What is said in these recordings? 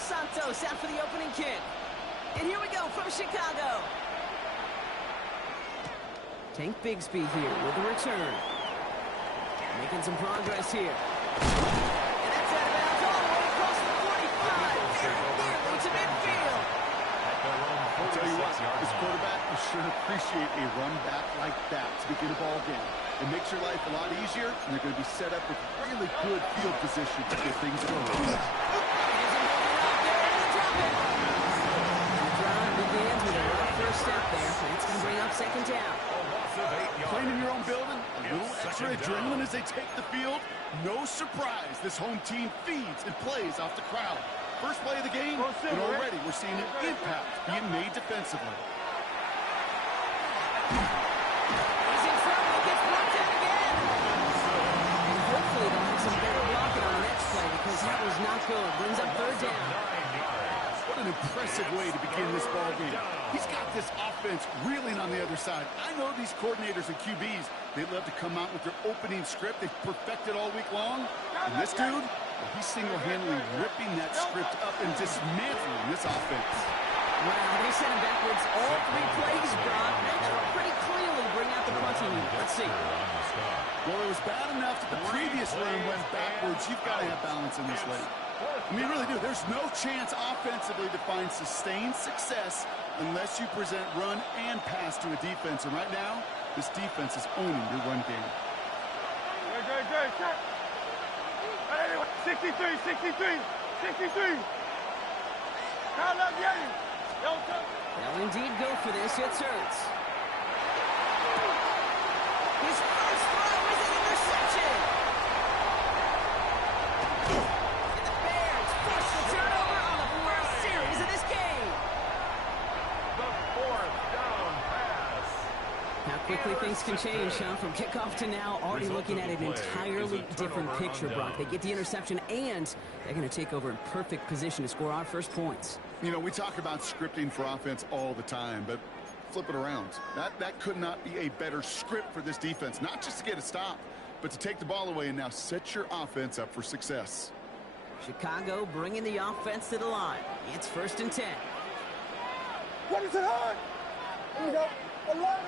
Santos out for the opening kick. And here we go from Chicago. Tank Bigsby here with a return. Making some progress here. And that's out of bounds all the way across the 45. Very nearly to midfield. I'll tell you what, this quarterback will sure appreciate a run back like that to begin a ball game. It makes your life a lot easier, and they're going to be set up with really good field position to get things going. Begins with a rough first step there. It's going to bring up second down. Playing in your own building, a little extra adrenaline as they take the field. No surprise, this home team feeds and plays off the crowd. First play of the game, and already we're seeing an impact being made defensively. He's in trouble. He gets blocked out again. And hopefully they'll have some better blocking on the next play because that was not good. Brings up third down. What an impressive way to begin this ball game. He's got this offense reeling on the other side. I know these coordinators and QBs, they love to come out with their opening script they've perfected all week long. And this dude, he's single-handedly ripping that script up and dismantling this offense. Wow, they sent him backwards all three plays, Brock. That'll pretty clearly bring out the punting unit. Let's see. Well, it was bad enough that the previous run went backwards. You've got to have balance in this lane. I mean, you really do. There's no chance offensively to find sustained success unless you present run and pass to a defense. And right now, this defense is owning your run game. Good. 63. They'll indeed go for this. It's Hurts. His first throw is an interception. And the Bears force the turnover on the first series of this game. The fourth down pass. How quickly things can change, huh? From kickoff to now, already looking at an entirely different picture, Brock. They get the interception, and they're going to take over in perfect position to score our first points. You know, we talk about scripting for offense all the time, but flip it around. That could not be a better script for this defense, not just to get a stop, but to take the ball away and now set your offense up for success. Chicago bringing the offense to the line. It's 1st and 10. What is it on? Here we go. Alert.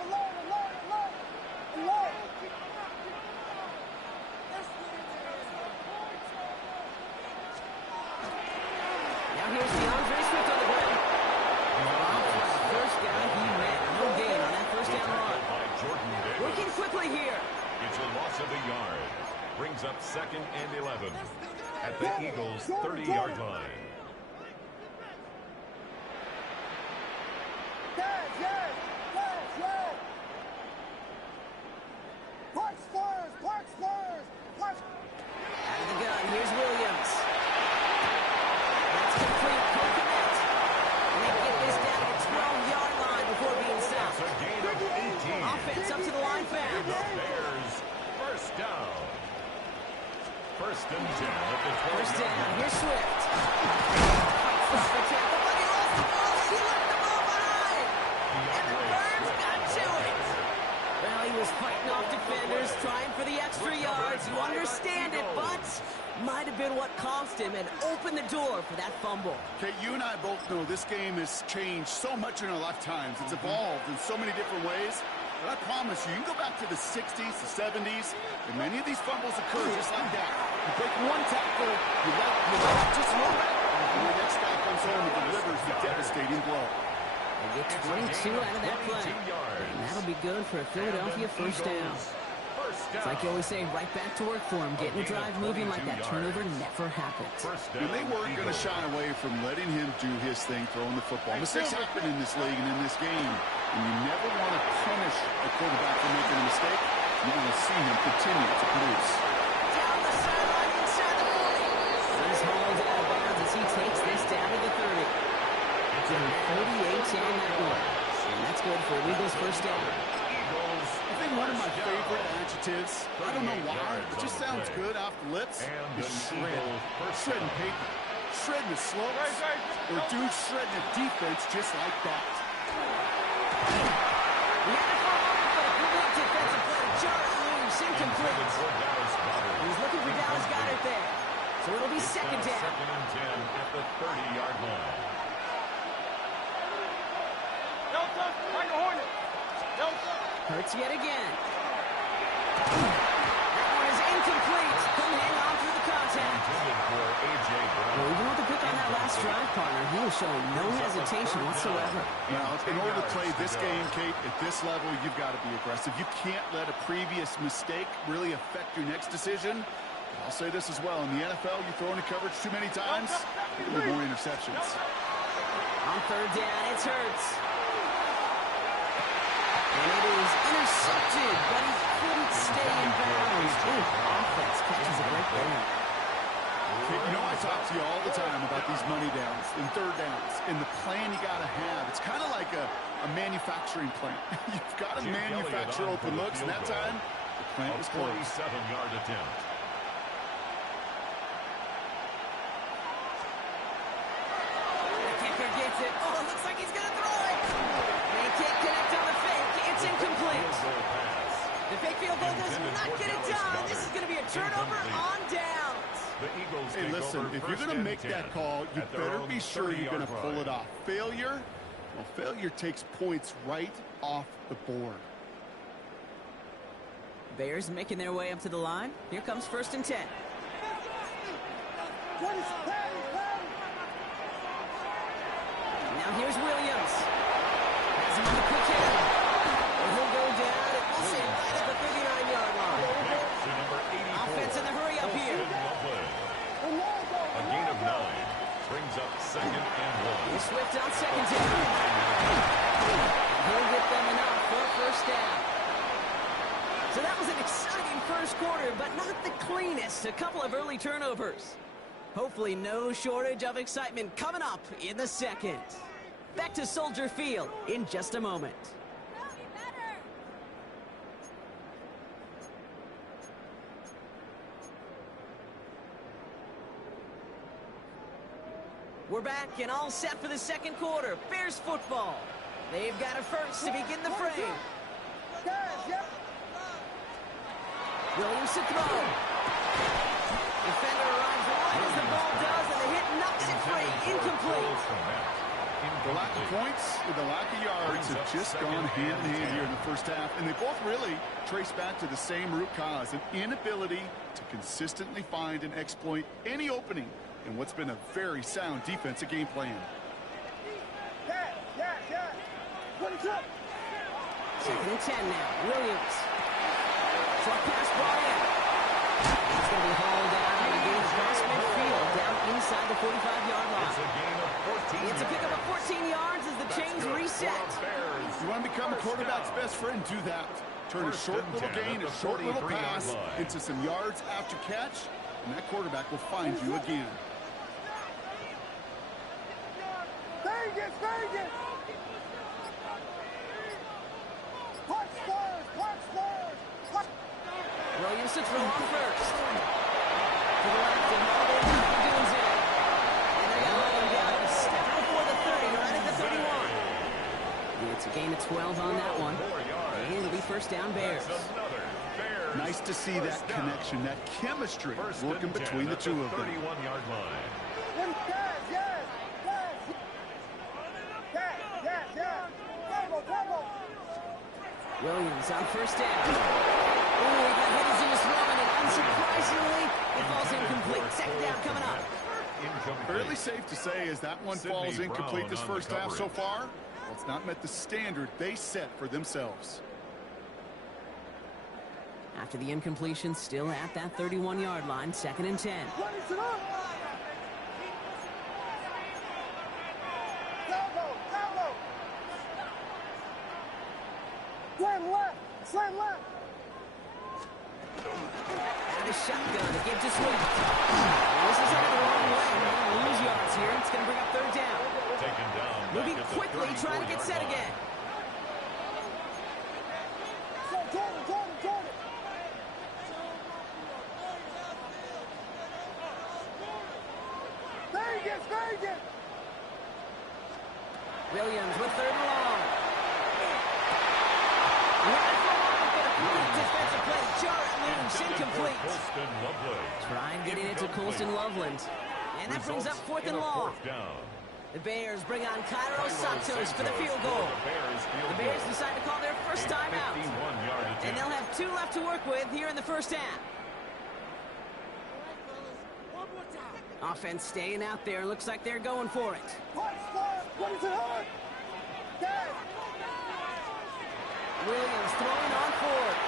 Now here's DeAndre Swift on the ground. First guy he met. No gain on that first down run. Working quickly here. It's a loss of a yard. Brings up 2nd and 11 at the Eagles' 30-yard line. Yes. Park Spurs. Out of the gun, here's Williams. That's complete. Co-commit. And they get this down to the 12-yard line before being sacked. It's a gain of 18. Offense up to the line fast. The Bears, first down. 1st and 10 at the 12-yard First down. line. Here's Swift. Fights the tackle, but he lost the ball. He left the ball behind. And the Birds got to it. Well, he was fighting off defenders, trying for the extra yards. You understand it, but might have been what cost him and opened the door for that fumble. Okay, you and I both know this game has changed so much in our lifetimes. It's evolved in so many different ways. But I promise you, you can go back to the 60s, the 70s, and many of these fumbles occur just like that. You break one tackle, you let just a little bit, and the next guy comes home and delivers the devastating blow. They get 22 out of that play. And that'll be good for a Philadelphia first down. It's like you always say, right back to work for him. Getting the drive moving like that turnover never happened. And they weren't going to shy away from letting him do his thing, throwing the football. Mistakes happen in this league and in this game. And you never want to punish a quarterback for making a mistake. You're going to see him continue to produce. Down the sideline inside the 40. He's hauled out of bounds as he takes this down to the 30. It's a 38 on that one. And that's good for Eagles first down. I think one of my favorite adjectives, I don't know why, it just sounds good off the lips, is shred. Shredding paper. Shredding the slopes. Or dude shredding a defense just like that. We had a fumble, but a complete defensive play. Just loose, incomplete. He was looking for Dallas Goedert there. So it'll be second down. 2nd and 10 at the 30-yard Hurts yet again. That one is incomplete. Couldn't hang on through the contact. Well, even with the pick on that last drive, partner, he was showing no hesitation whatsoever. Now, in order to play this game, Kate, at this level, you've got to be aggressive. You can't let a previous mistake really affect your next decision. I'll say this as well. In the NFL, you throw into coverage too many times, you're going to more interceptions. On third down, it's Hurts. And it is intercepted, but he couldn't stay in bounds. Good offense catches a break there. You know, I talk to you all the time about these money downs and third downs and the plan you got to have. It's kind of like a manufacturing plant. You've got to manufacture open looks, and that time, the plant was closed. 47-yard attempt. The kicker gets it. Oh, it looks like he's going to throw it. They can't connect on the fake. It's incomplete. The fake field goal does not get it done. This is going to be a turnover on downs. Hey, listen, if you're going to make that call, you better be sure you're going to pull it off. Failure takes points right off the board. Bears making their way up to the line. Here comes 1st and 10. Now here's Williams. Has him on the quick hit. And he'll go down and we'll say right at the 39-yard line. Offense in the hurry up here. A gain of 9 brings up 2nd and 1. Swift on 2nd down. He'll get them enough for a 1st down. So that was an exciting first quarter, but not the cleanest. A couple of early turnovers. Hopefully no shortage of excitement coming up in the second. Back to Soldier Field in just a moment. We're back and all set for the second quarter. Bears football. They've got a first to begin the frame. Williams to throw. Defender arrives right as the ball does, and the hit knocks it free. Incomplete. The lack of points and the lack of yards have just gone hand in hand here in the first half, and they both really trace back to the same root cause, an inability to consistently find and exploit any opening in what's been a very sound defensive game plan. 2nd and 10 now. Williams. Short pass brought in. It's going to be hauled down and gained across midfield down inside the 45-yard line. It's a gain of 14 It's a pickup of 14 yards as the chains reset. You want to become a quarterback's best friend, do that. Turn a short little gain, a short little pass into some yards after catch, and that quarterback will find you again. Vegas! Williams to throw on first. To the left and all the way down to Dunze. And they're going to let him down a step before the 30, right at the 31. It's a gain of 12 on that one. And it'll be 1st down Bears. Nice to see that connection, that chemistry working between the two of them. 31-yard line. Williams on 1st down. Oh, he got hit as he was throwing, and unsurprisingly, it falls incomplete. 2nd down coming up. Fairly safe to say as that one falls incomplete this first half so far, well, it's not met the standard they set for themselves. After the incompletion, still at that 31-yard line, 2nd and 10. Slam left. And a shotgun to give to Swift. This is headed the wrong way. They're going to lose yards here. It's going to bring up 3rd down. Taken down. Moving quickly, trying to get set again. Jordan. Vegas. Williams with 3rd and long. Defensive play, Jarrett moves, incomplete. Try and get it to Colston Loveland. And that brings up 4th and long. The Bears bring on Cairo Santos for the field goal. The Bears decide to call their first timeout. And they'll have 2 left to work with here in the first half. Offense staying out there. Looks like they're going for it. Williams throwing on forward.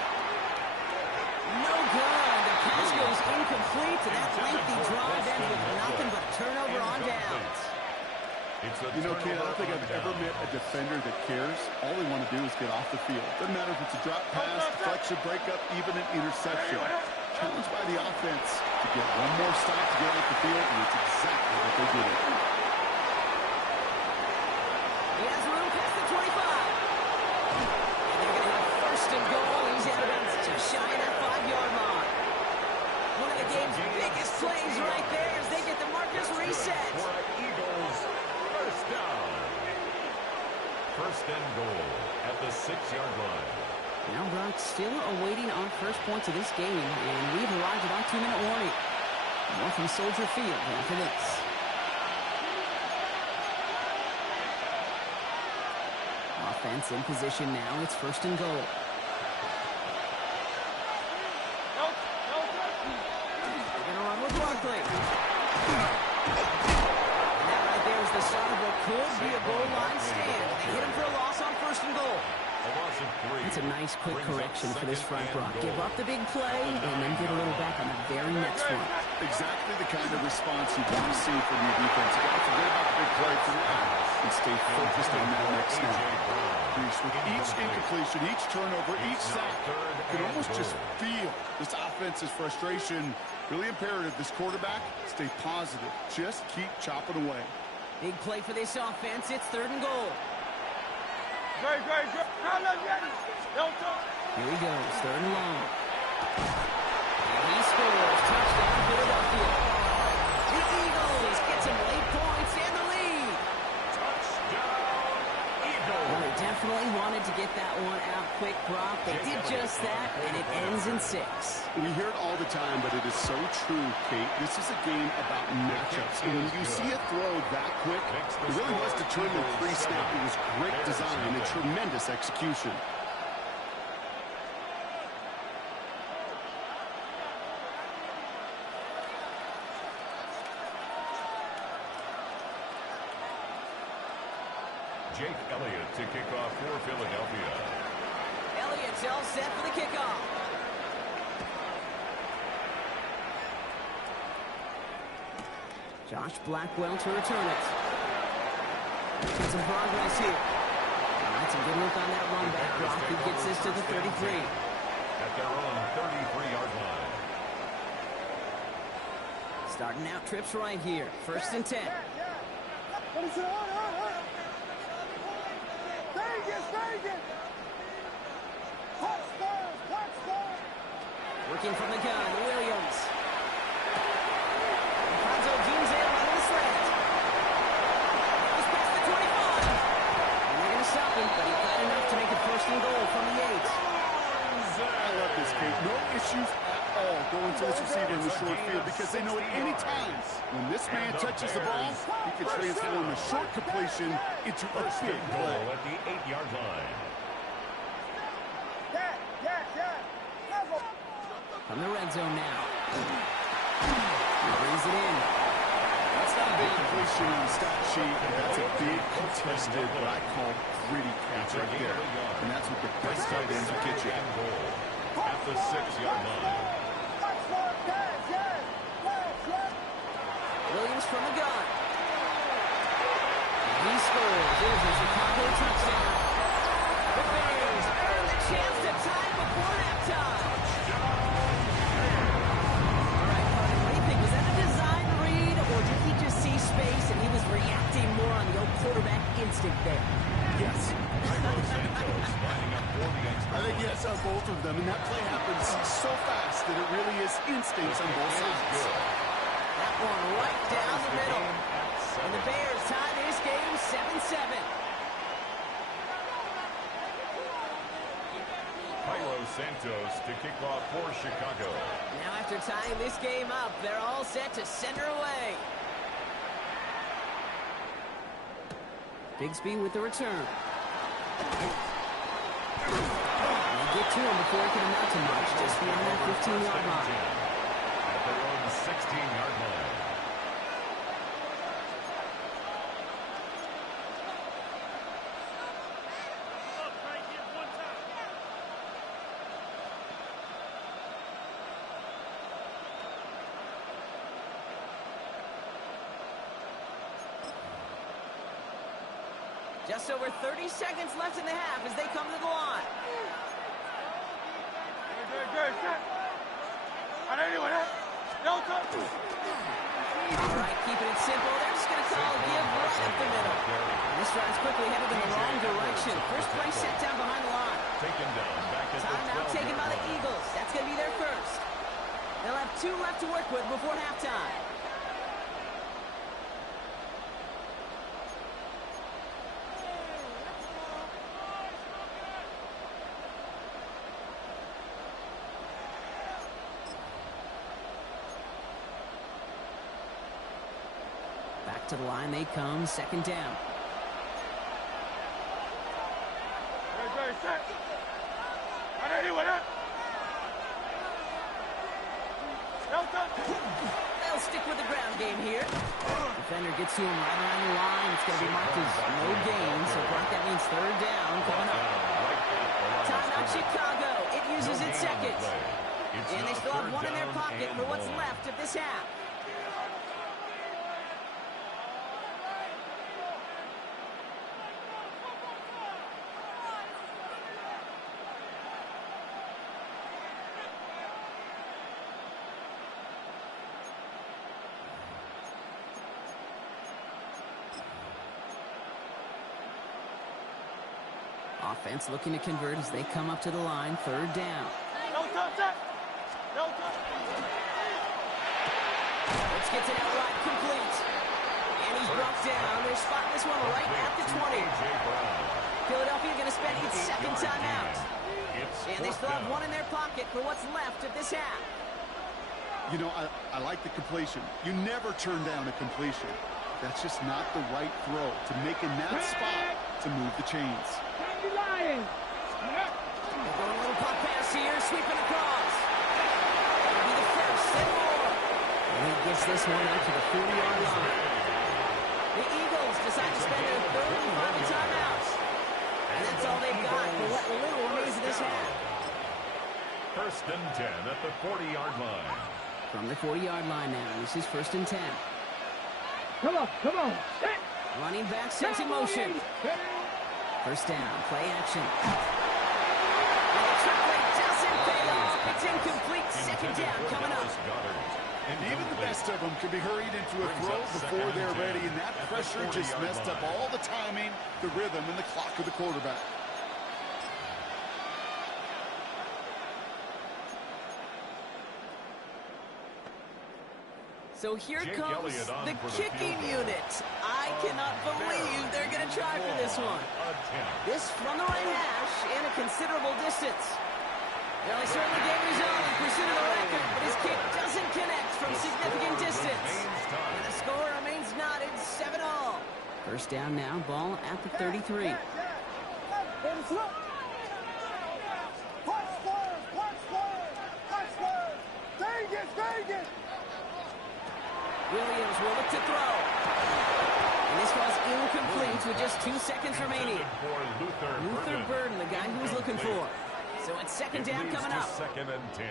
No good. The pass goes incomplete. That lengthy drive ends with nothing but a turnover on downs. You know, kid, I don't think I've ever met a defender that cares. All they want to do is get off the field. Doesn't matter if it's a drop pass, deflection, breakup, even an interception. Challenged by the offense to get one more stop to get off the field, and it's exactly what they did. He has room past the 25. And they're going to have first and goal. He's out of just shy of that 5-yard line. One of the game's biggest plays right there as they get the markers reset. Eagles, first down. First and goal at the 6-yard line. Now, Brock, still awaiting our first points of this game, and we've arrived at our 2-minute warning. More from Soldier Field after this. Offense in position now. It's first and goal. They're going to run with Barkley. And that right there is the start of what could be a goal line stand. They hit him for a loss on first and goal. It's a nice quick correction for this front, Brock. Give up the big play and then get a little back on the very next one. Exactly the kind of response you want to see from your defense. You got to forget about the big play for now and stay focused on that next snap. With each incompletion, each turnover, each sack, you can almost just feel this offense's frustration. Really imperative, this quarterback, stay positive. Just keep chopping away. Big play for this offense. It's third and goal. Great. Here he goes, third and long. And he scores. Touchdown, Philadelphia. The Eagles get some late points and the lead. Touchdown, Eagles. Well, they definitely wanted to get that one out quick, Brock. They did just that, and it ends in 6. We hear it all the time, but it is so true, Kate. This is a game about matchups. And when you see a throw that quick, it really was determined pre-snap. It was great design and tremendous execution. Jake Elliott to kick off for Philadelphia. Elliott's all set for the kickoff. Josh Blackwell to return it. Got some progress here. All right, some good work on that run back. Brock, who gets this to the 33. At their own 33-yard line. Starting out trips right here. First and 10. Working from the gun, Williams. Alfonso Ginzel on the slant. Goes past the 25. And they're going to stop him, but he got enough to make it first and goal from the 8. I love this, Kate. No issues at all going to this receiver in the short field because they know at any time when this man touches the ball, he can transform a short completion into a big play. At the 8-yard line. From the red zone now. He brings it in. That's not a big completion on the stat sheet. That's a big contested, what I call gritty catch right there. And that's what the best tight ends will get you. At the 6-yard line. Williams from the gun. And he scores. There's a Chicago touchdown. The Bears earn the chance to tie before halftime. All right, Carter, what do you think? Was that a design read, or did he just see space and he was reacting more on the old quarterback instinct there? Yes. I think yes on both of them, and that play happens so fast that it really is instincts on both sides. That one right down the middle. And the Bears tie this game 7-7. Cairo Santos to kick off for Chicago. Now after tying this game up, they're all set to center away. Bigsby with the return. They get to him before he can amount to much, just beyond that 15-yard line. At their own 16-yard line. Just over 30 seconds left in the half as they come to the line. All right, keeping it simple. They're just going to call a give right up the middle. And this drive's quickly headed in the wrong direction. First play set down behind the line. Taken down back at the Timeout taken by the Eagles. That's going to be their first. They'll have 2 left to work with before halftime. Back to the line they come, second down. They'll stick with the ground game here. Defender gets to him right around the line. It's going to be marked as no gain, so Brock, that means third down coming up. Timeout Chicago. It uses its second. And they still have 1 in their pocket for what's left of this half. Offense looking to convert as they come up to the line, third down. Let's get to that right, complete. And he's brought down. They're spotting this one right at the 20. Philadelphia going to spend its second timeout. And they still have 1 in their pocket for what's left of this half. You know, I like the completion. You never turn down a completion. That's just not the right throw to make in that spot to move the chains. They're going a little pop pass here, sweeping across. That'll be the first and more. And he gets this one out to the 40-yard line. The Eagles decide to spend their third and final timeouts. And that's all they've got for what little remains of this half. First and 10 at the 40-yard line. From the 40-yard line now, this is first and 10. Come on. Running back sets in motion. First down, play action. And the trick play doesn't pay off. It's incomplete. Second down coming up. And even the best of them could be hurried into a throw before they're ready, and that pressure just messed up all the timing, the rhythm, and the clock of the quarterback. So here comes the kicking unit. I cannot believe they're going to try for this one. This from the right hash and a considerable distance. Well, he certainly gave it his all in pursuit of the record, but his kick doesn't connect from significant distance. And the score remains knotted 7-all. First down now, ball at the 33. Vegas! Williams will look to throw. And this was incomplete with just 2 seconds remaining. Luther Burden, the guy he was looking for. So it's second down coming up. Second and 10.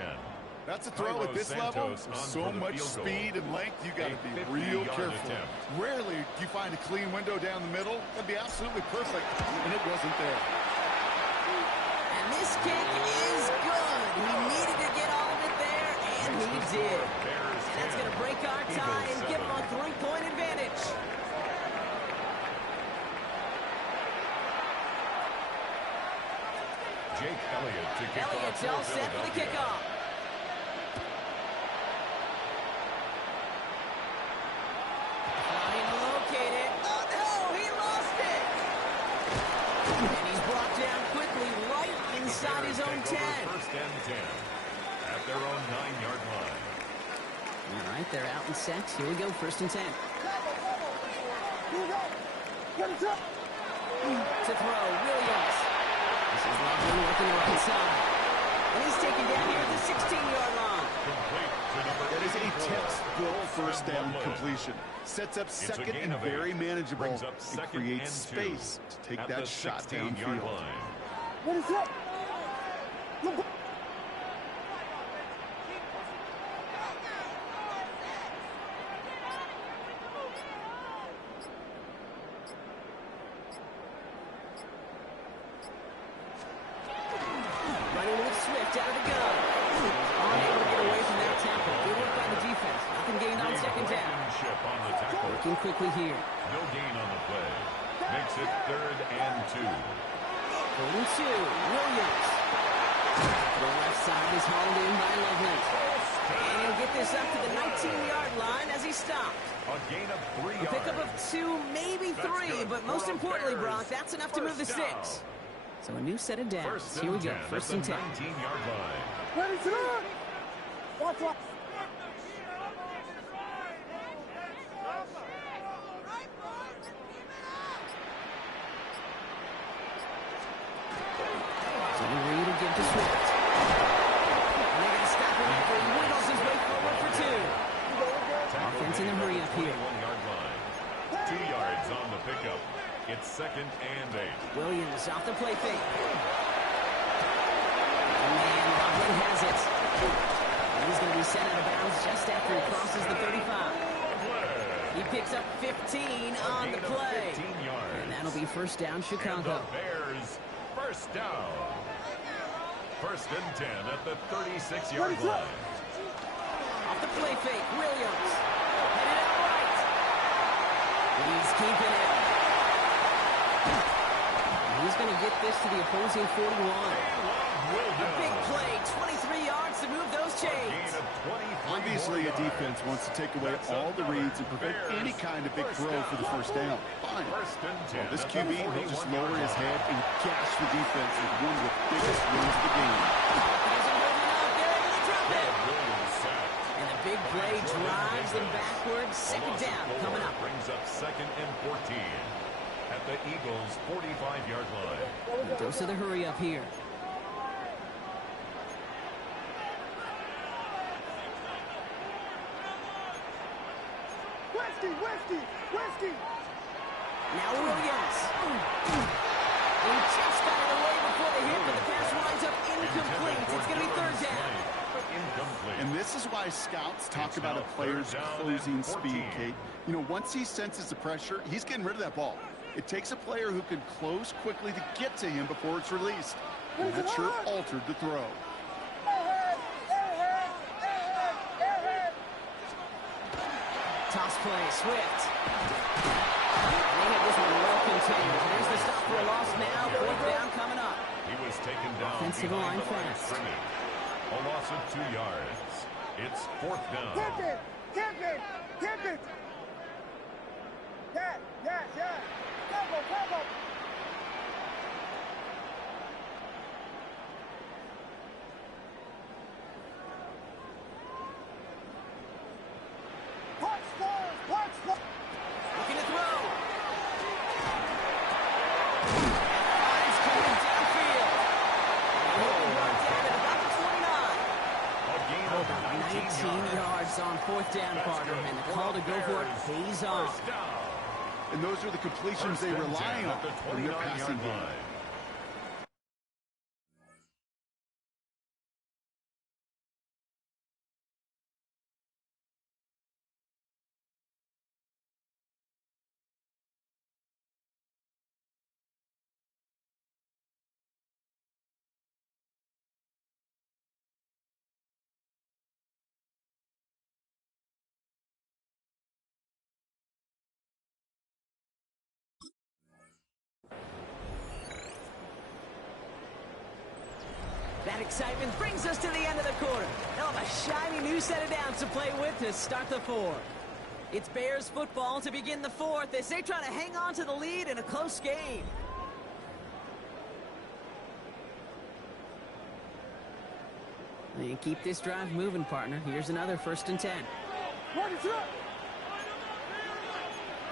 That's a throw at this level. With so much speed and length, you got to be real careful. Rarely do you find a clean window down the middle. That'd be absolutely perfect, and it wasn't there. And this kick is good. He needed to get all of it there, and he did. And that's going to break our tie and give him a 3-point advantage. Jake Elliott to kick off. Elliott's all set for the kickoff. Trying to locate it. Oh, no, he lost it. And he's brought down quickly right inside his own 10. First and 10 at their own 9-yard line. All right, they're out and set. Here we go, first and 10. To throw, Williams. This is Loveland working the right side. And he's taken down here at the 16-yard line. That is a textbook first down completion. Sets up second and very manageable and creates space to take that shot downfield. What is that? Running with Swift out of the gun. Unable to get away from that tackle. Good work by the defense. Nothing gained on second down. On the tackle. Working quickly here. No gain on the play. Makes it 3rd and 2. 3rd and 2. Williams. The left side is hauled in by Loveland. And he'll get this up to the 19-yard line as he stopped. A gain of 3 A yards. pickup of 2, maybe 3, but most importantly, Brock, that's enough to move the sticks. So a new set of downs. Here we go. 1st and 10. 19-yard line. Ready to run! Watch out! So they're ready to give to Swift. And they're going to stop him after he wiggles his way forward for 2. Offense in a hurry up here. 21-yard line. 2 yards on the pickup. It's 2nd and 8. Williams off the play fake. And Loveland has it. And he's going to be sent out of bounds just after he crosses the 35. He picks up 15 on the play. 15 yards. And that'll be 1st down, And Chicago. the Bears, 1st down. 1st and 10 at the 36-yard line. Off the play fake, Williams. Headed out right. He's keeping it. He's going to get this to the opposing 41. A big play, 23 yards to move those chains. Obviously, a defense wants to take away all the reads and prevent any kind of big throw for the 1st down. Fine. Well, this QB will just lower his head and gash the defense with one of the biggest wins of the game. And the big play drives them backwards. 2nd down coming up. Brings up 2nd and 14 at the Eagles' 45-yard line. Goes to the hurry up here. Whiskey! Now Williams. He just got it away before the hit, but the pass winds up incomplete. It's going to be 3rd down. Incomplete. And this is why scouts talk about a player's closing speed, Kate. You know, once he senses the pressure, he's getting rid of that ball. It takes a player who can close quickly to get to him before it's released. And that sure altered the throw. Toss play, Swift. They have this one well contained. There's the stop for a loss now. 4th down coming up. He was taken down Offensive behind line the line of fast. scrimmage. A loss of 2 yards. It's 4th down. Tip it! Yeah. Cover! Looking to throw. Finds coming downfield. And he'll be brought down at about the 29. A gain of 19 yards on 4th down, partner, and the call to go for it pays off. First down. And those are the completions they rely on in their passing game. That excitement brings us to the end of the quarter. They'll have a shiny new set of downs to play with to start the 4th. It's Bears football to begin the 4th as they try to hang on to the lead in a close game. And keep this drive moving, partner. Here's another 1st and 10. Ready to run!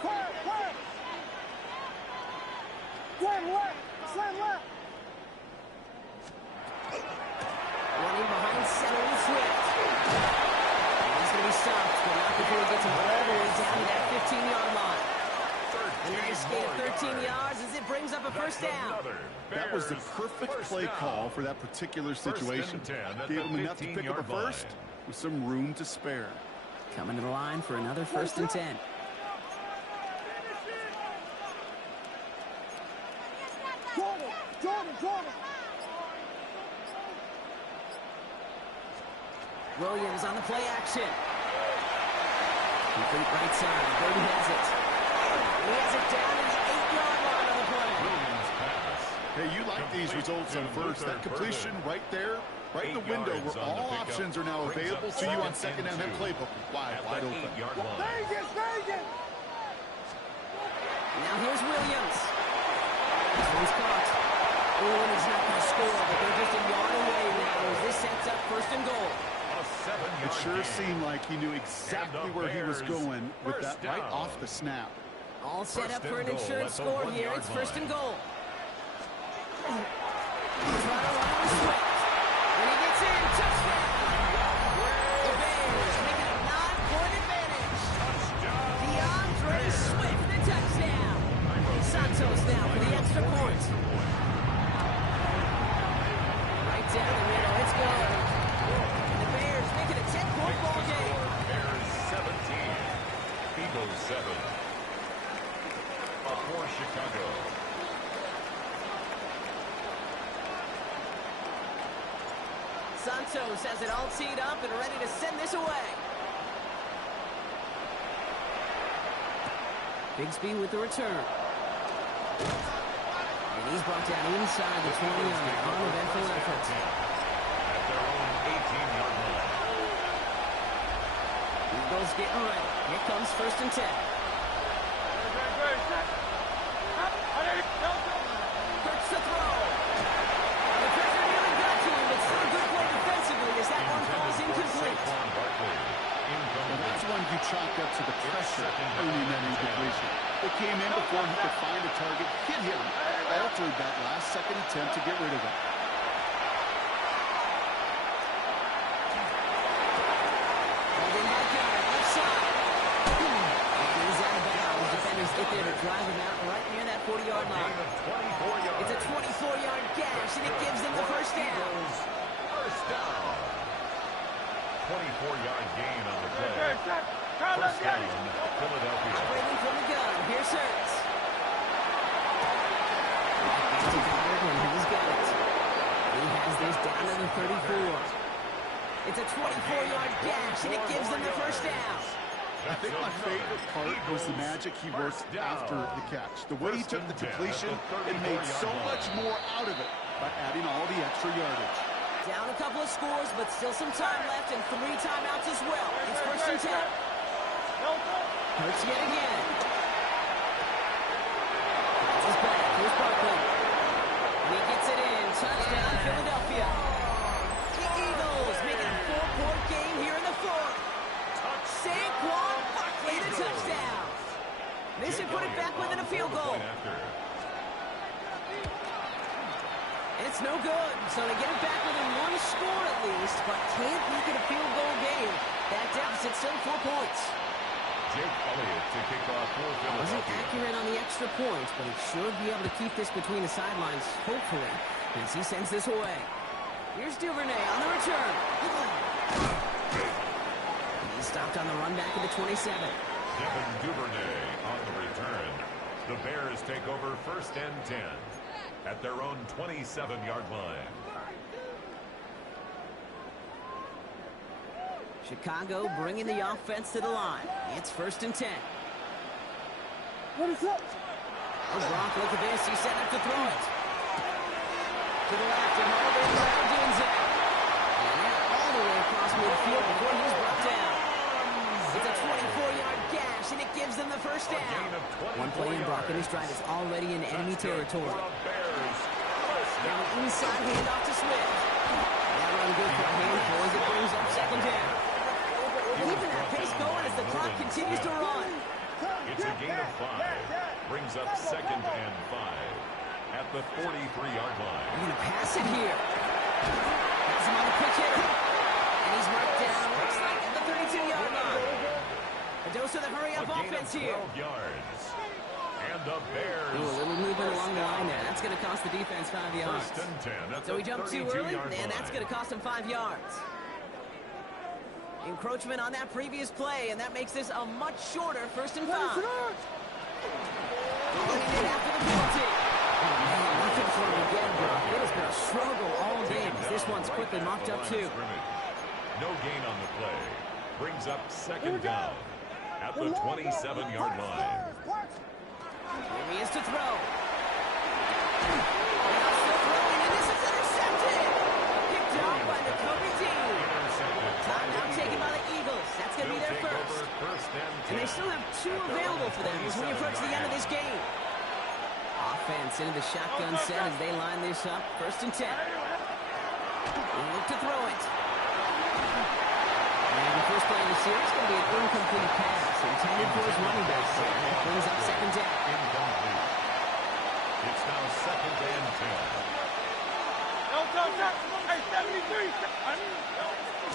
Quiet! 13 yards as it brings up a first down. That was the perfect play call for that particular situation. Gave him enough to pick up a first with some room to spare. Coming to the line for another 1st and 10. Jordan. Williams on the play action. Complete right side. Birdie has it. He has it down to the 8-yard line on the play. Williams pass. Hey, you like these results on first. That completion right there, right in the window where all options are now available to you on second down. That playbook wide open. Vegas! Now here's Williams. This one's caught. Oh, and he's not going to score, but they're just a yard away now as this sets up 1st and goal. It sure seemed like he knew exactly where he was going with that right off the snap. All set up for an insurance score here. It's 1st and goal. He's trying to run with Swift. When he gets in, touchdown! The Bears make it a 9-point advantage. DeAndre Swift, the touchdown. Santos now for the extra point. Right down the middle. It's good. The Bears make it a 10-point ball game. Bears 17. Eagles 7. For Chicago. Santos has it all teed up and ready to send this away. Bigsby with the return. And he's brought down inside the 20 on an uneventful effort. At their own 18-yard line. Eagles getting ready. Here comes 1st and 10. Hurts the throw. The pressure nearly got to him, but still a good play defensively as that one falls incomplete. Well, that's one you chalk up to the pressure earning that incompletion. It came in before he could find a target, hit him, altered that last-second attempt to get rid of it. Holding back out, left side. He's out of bounds. Defenders get there to drive him out right near that 40-yard line. It's a 24-yard gash, and it gives them the first down. First down. 24-yard gain on the play. First down, Philadelphia. Operating from the gun. Here's Hurts. He's got it. He has this down to the 34. It's a 24-yard gash, and it gives them the first down. I think my favorite part was the magic he worked after the catch. The way he took the completion and made so much more out of it by adding all the extra yardage. Down a couple of scores, but still some time left and 3 timeouts as well. It's 1st and 10. Hurts yet again. That's his back. Here's Barkley. And he gets it in. Touchdown, Philadelphia. The Eagles make it a 4-point game here in the 4th. Saquon Barkley, the touchdown. This should put it back within a field goal. It's no good, so they get it back within 1 score at least, but can't make it a field goal game. That deficit's still 4 points. Jake Elliott to kick off for Philadelphia. Wasn't accurate on the extra point, but he should be able to keep this between the sidelines, hopefully, as he sends this away. Here's Duvernay on the return. He's stopped on the run back at the 27. Devin Duvernay on the return. The Bears take over 1st and 10 at their own 27-yard line. Chicago bringing the offense to the line. It's 1st and 10. What is up? Oh, Gronk, look at this. He's set up to throw it. To the left, and Harvey around Denzel. And now all the way across midfield before he's brought down. It's a 24-yard gash, and it gives them the first down. One play in Brock, and his drive is already in enemy territory. Now an inside handoff to Swift. That run good for a handful as it brings up 2nd down. Keeping that pace going as the clock continues to run. It's a gain of 5. Brings up 2nd and 5 at the 43-yard line. They're going to pass it here. Has him on the quick hitter. And he's marked down, looks like, at the 32-yard line. A dose of the hurry-up offense here. 12 yards. And And the Bears. Ooh, a little movement along the line there. That's going to cost the defense 5 yards. First and 10 at So he the jumped too early, 32-yard and that's line. going to cost him 5 yards. Encroachment on that previous play, and that makes this a much shorter 1st and 5. Going in after the penalty. Oh, man, nothing for him again, bro. It has been a struggle all game as this one's quickly mocked up, too. No gain on the play. Brings up 2nd down at the 27-yard line. Here he is to throw. Now still throwing, and this is intercepted. Picked off by the Kobe team. Timeout taken by the Eagles. That's going to be their first. And they still have 2 available for them as we approach the end of this game. Offense into the shotgun set as they line this up. 1st and 10. They look to throw it. And the first play of the series is going to be an incomplete pass intended for his running back. That brings up 2nd down. Incomplete. It's now 2nd and 10.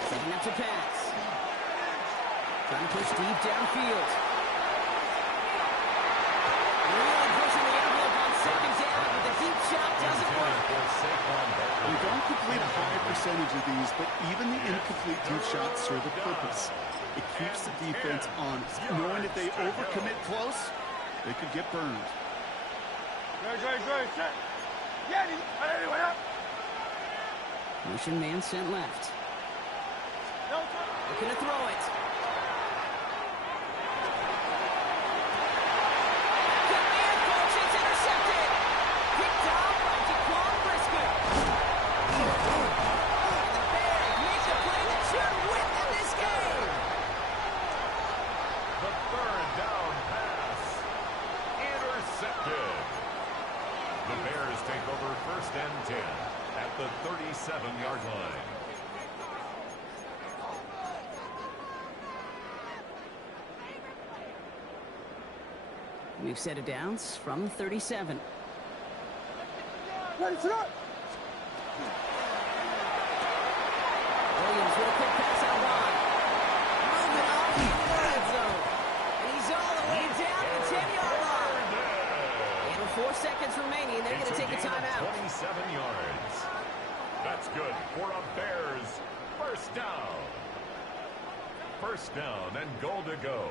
Setting up to pass. Trying to push deep downfield. Really pushing the envelope on 2nd down, but the deep shot doesn't work. We don't complete a high percentage of these, but even the incomplete deep shots serve a purpose. It keeps the defense honest, knowing if they overcommit close, they could get burned. Motion man sent left. Looking to throw it. Could be a coach. It's intercepted. Picked off by Jaquan Brisker. And the Bears make the play that should win them this game. The 3rd down pass. Intercepted. The Bears take over 1st and 10 at the 37-yard line. We've set it downs from 37. Ready to go. Williams with a quick pass out wide. Moving on into the red zone. And he's all the way down to the 10-yard line. And with 4 seconds remaining, they're going to take a timeout. 27 yards. That's good for a Bears 1st down. 1st down and goal to go.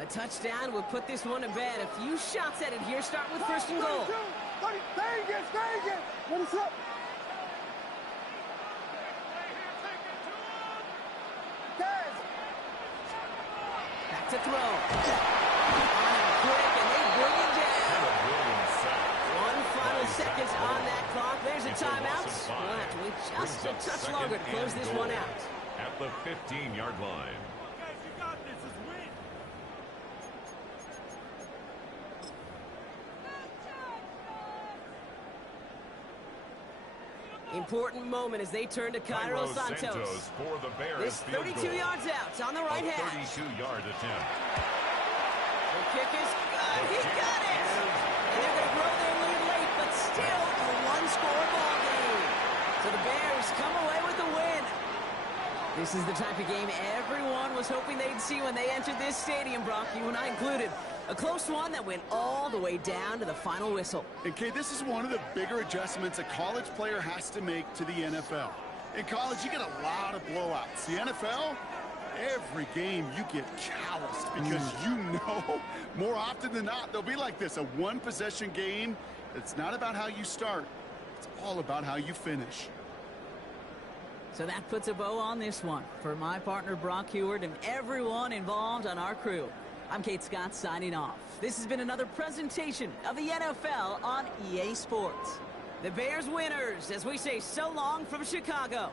A touchdown will put this one to bed. A few shots at it here, start with 1st and goal. Stay again. Ready to go. Back to throw. On a quick, and they bring it down. One final seconds on that clock. There's a timeout. We'll have to wait just a touch longer to close this one out. At the 15-yard line. Important moment as they turn to Cairo Santos. For the Bears. This 32 yards out on the right hash. 32-yard attempt. The kick is good. He got it. And they're going to grow their lead late, but still a one-score ball game. So the Bears come away with the win. This is the type of game everyone was hoping they'd see when they entered this stadium, Brock, you and I included. A close one that went all the way down to the final whistle. And Kay, this is one of the bigger adjustments a college player has to make to the NFL. In college, you get a lot of blowouts. The NFL, every game you get calloused because you know more often than not they'll be like this, a one-possession game. It's not about how you start. It's all about how you finish. So that puts a bow on this one. For my partner, Brock Heward, and everyone involved on our crew, I'm Kate Scott signing off. This has been another presentation of the NFL on EA Sports. The Bears winners, as we say so long from Chicago.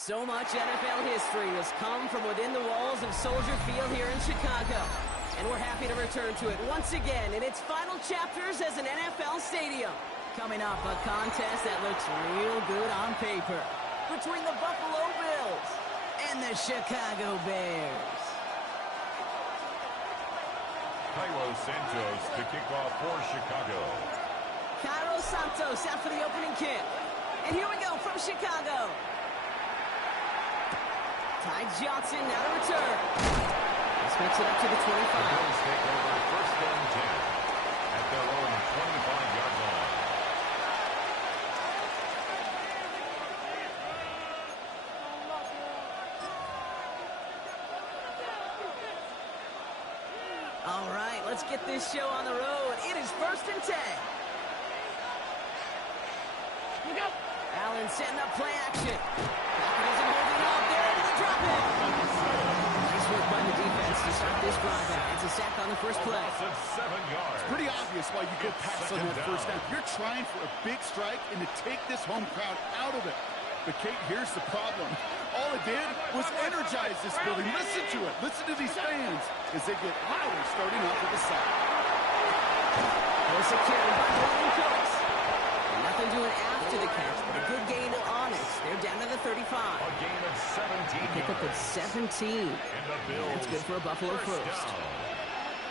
So much NFL history has come from within the walls of Soldier Field here in Chicago. And we're happy to return to it once again in its final chapters as an NFL stadium. Coming up, a contest that looks real good on paper between the Buffalo Bills and the Chicago Bears. Cairo Santos to kick off for Chicago. Cairo Santos out for the opening kick. And here we go from Chicago. Ty Johnson now to return. This makes it up to the 25. The Bills take over first and 10 at their own 25-yard line. All right, let's get this show on the road. It is first and 10. Here we go. Allen setting up play action. Pocket isn't holding up. They're into the drop in. Nice work by the defense to start this drive out. It's a sack on the first play. Loss of 7 yards. It's pretty obvious why you go pass on that first down. You're trying for a big strike and to take this home crowd out of it. But, Kate, here's the problem. All it did was energize this building. Listen to it. Listen to these fans as they get louder starting off with the sack. Close carry by William Cooks. Nothing doing after the catch, but a good gain on it. They're down to the 35. A gain of 17 Pick up at yards. 17. And the Bills That's good for a Buffalo first. down.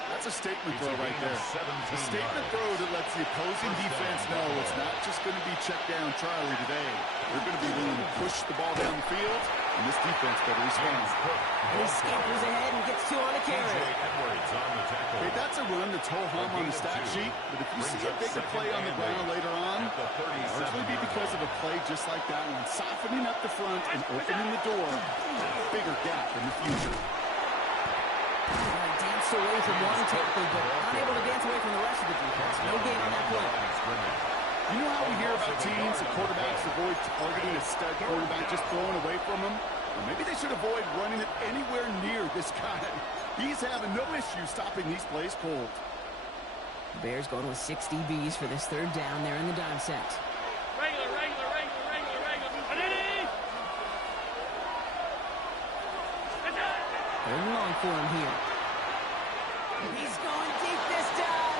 That's a statement It's throw a right gain of there. 17 A statement yards. throw that lets the opposing defense know it's not just going to be check down Charlie today. They're going to be willing to push the ball down the field, and this defense better respond. And he scampers ahead and gets 2 on the carry. J. Edwards on the tackle. Hey, that's a run that's ho-hum on the stat sheet, but if you see a bigger play on the ground later on, At the 37 largely be because of a play just like that one, softening up the front and opening the door for a bigger gap in the future. Danced away from one tackle, but unable to dance away from the rest of the defense. No gain on that play. You know how we hear about teams and quarterbacks avoid targeting a stud quarterback, just throwing away from him? Well, maybe they should avoid running it anywhere near this guy. He's having no issue stopping these plays cold. The Bears go to a 6 DBs for this third down there in the dime set. Regular. Third and long for him here. He's going deep this time.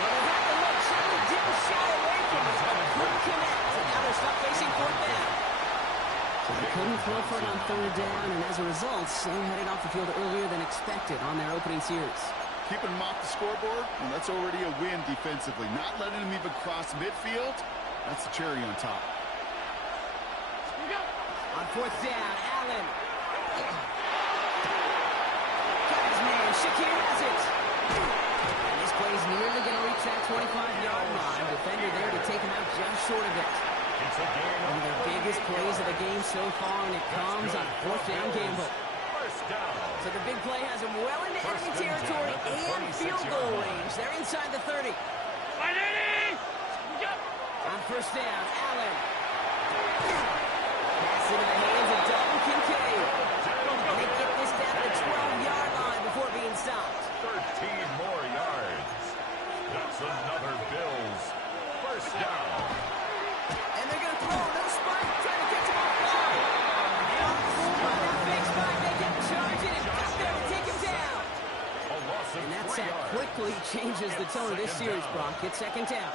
Well, they had the look. Shepard didn't shy away from it, but couldn't connect. And now they're stuck facing fourth down. So they couldn't throw for it on third down, and as a result, they headed off the field earlier than expected on their opening series. Keeping him off the scoreboard, well, that's already a win defensively. Not letting him even cross midfield, that's the cherry on top. On fourth down, Allen. Got his man, Shakir has it. And this play's nearly going to reach that 25-yard line. Defender there to take him out just short of it. It's a gain One of their biggest plays of the game so far, and it comes on fourth down gamble. First down. So the big play has him well into enemy territory and field goal range. They're inside the 30. On first down, Allen. Pass into the hands of Dalton Kincaid. And they get this down to the 12-yard line before being stopped. 13 more yards. That's another Bills first down. And they're going to throw no spike, trying to catch him off guard. And on the fool by that fake spike, they get charging and got there to take him down. A loss of And that 3 sack yards. quickly changes the tone of this series, Brock. It's second down.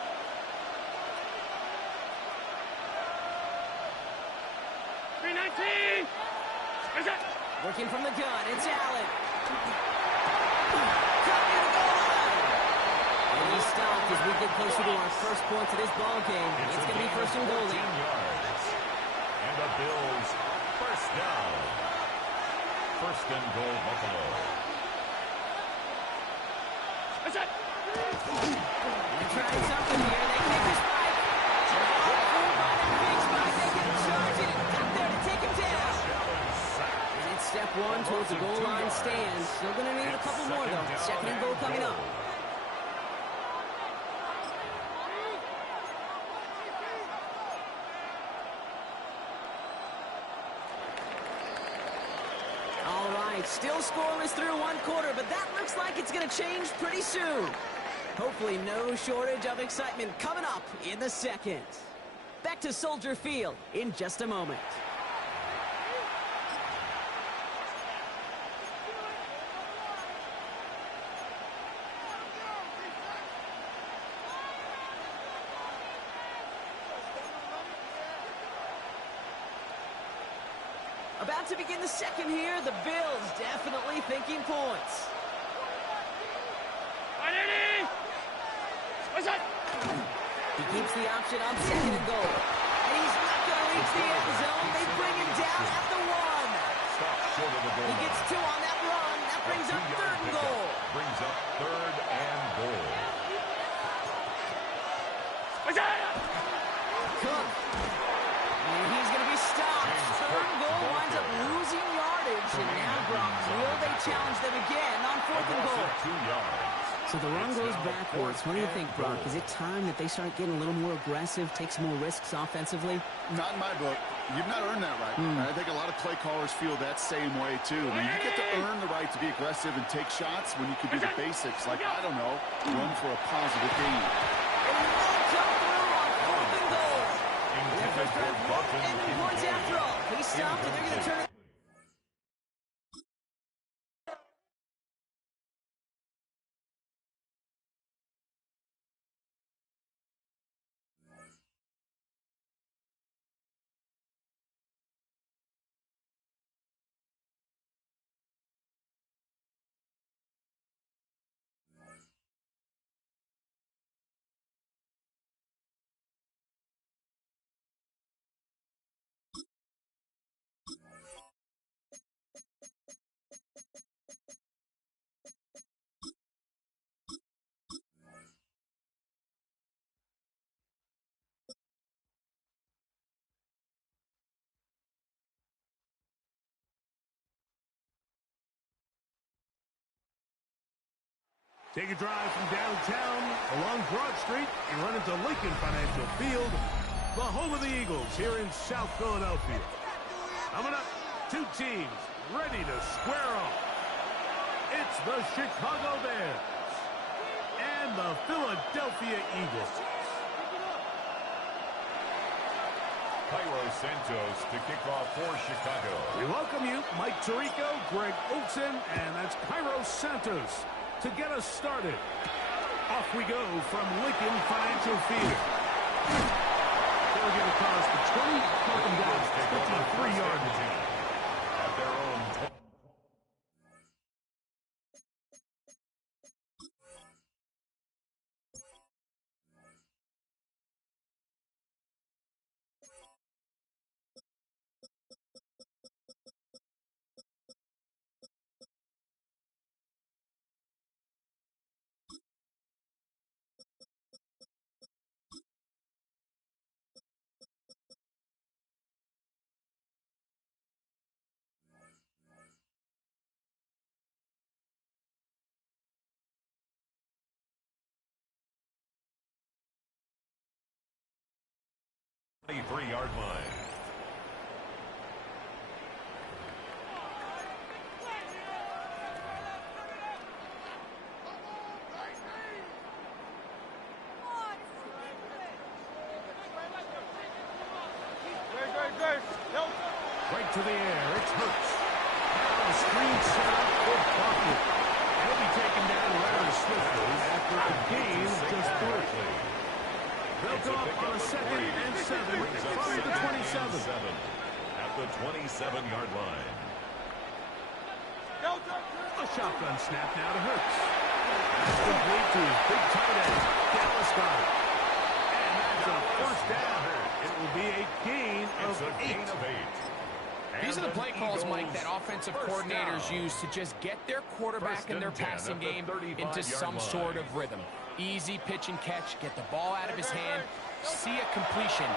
Working from the gun, it's Allen. Cut near the goal line. And he's stopped as we get closer to our first points of this ball game. It's going to be first and goal now. 14 yards. And the Bills first down. First and goal, Buffalo. They're trying something here. They kick the spike. Big spike. They get charging and got there to take him down. And it's step one towards the goal line stand. Still going to need a couple more, though. Second and goal coming up. All right, still scoreless through one quarter, but that looks like it's going to change pretty soon. Hopefully no shortage of excitement coming up in the second. Back to Soldier Field in just a moment. about to begin the second here. The Bills definitely thinking points. He keeps the option on second and goal. And he's not going to reach the end zone. They bring him down at the 1. He gets 2 on that run. That brings up third and goal. Brings up third and goal. Cook. And he's going to be stopped. Third and goal winds up losing yardage. And now, Brock, will they challenge them again on fourth and goal? 2 yards. So the run goes backwards. What do you think, Brock? Is it time that they start getting a little more aggressive, take some more risks offensively? Not in my book. You've not earned that right. I think a lot of play callers feel that same way, too. I mean, you get to earn the right to be aggressive and take shots when you can do the basics, like, I don't know, run for a positive gain. And he won't jump through on fourth and goal. Their first drive won't end in points after all. He stopped, and they're going to turn it. Take a drive from downtown along Broad Street and run into Lincoln Financial Field, the home of the Eagles here in South Philadelphia. Coming up, 2 teams ready to square off. It's the Chicago Bears and the Philadelphia Eagles. Cairo Santos to kick off for Chicago. We welcome you, Mike Tirico, Greg Olsen, and that's Cairo Santos to get us started. Off we go from Lincoln Financial Field. They'll get across the 20, talking down 53-yard line. At their own 20. Yard line. Right to the air, it's Hurts. Now a screen set up for Bucket. He'll be taken down rather swiftly after a gain of just 3. They'll go up on a 2nd and 7 from the 27. At the 27-yard line. A shotgun snap now to Hurts. That's complete to his big tight end, Dallas Goedert. And that's a first down. It will be a gain of 8. These are the play calls, Mike, that offensive coordinators use to just get their quarterback and their passing game into some sort of rhythm. Easy pitch and catch, get the ball out of his hand, see a completion.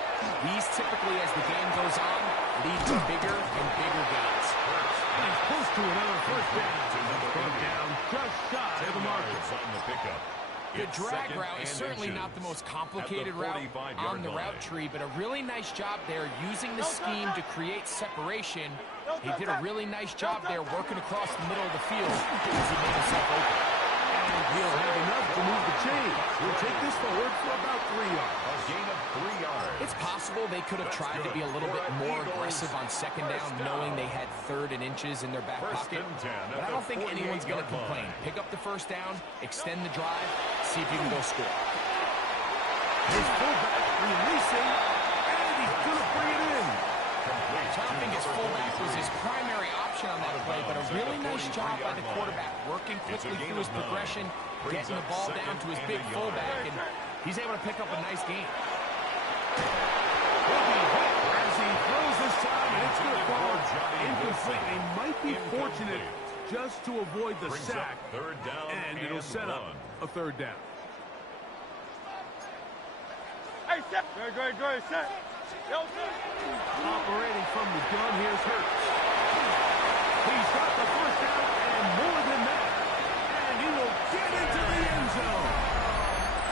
These typically, as the game goes on, lead to bigger and bigger gains. And he's close to another first down. Brought down just shy of the mark. On the pickup. The drag route is certainly not the most complicated route on the route tree, but a really nice job there using the scheme to create separation. He did a really nice job there working across the middle of the field as he made himself open. And he'll have enough to move the chain. We'll take this forward for about 3 yards. A gain of 3 yards. It's possible they could have tried to be a little bit more aggressive on second down, knowing they had 3rd and inches in their back pocket. But I don't think anyone's going to complain. Pick up the first down, extend the drive, see if you can go score. His fullback releasing, and he's going to bring it in. Complete Dropping his fullback was his primary option on that play, but a really nice job by the quarterback, working quickly through his progression, getting the ball down to his big fullback, and he's able to pick up a nice gain. As he throws this time, and it's going to fall incomplete. They might be fortunate just to avoid the sack, and it'll set up a third down. Hey, set. Good, set. Operating from the gun, here's Hurts. He's got the first down and more than that. And he will get into the end zone.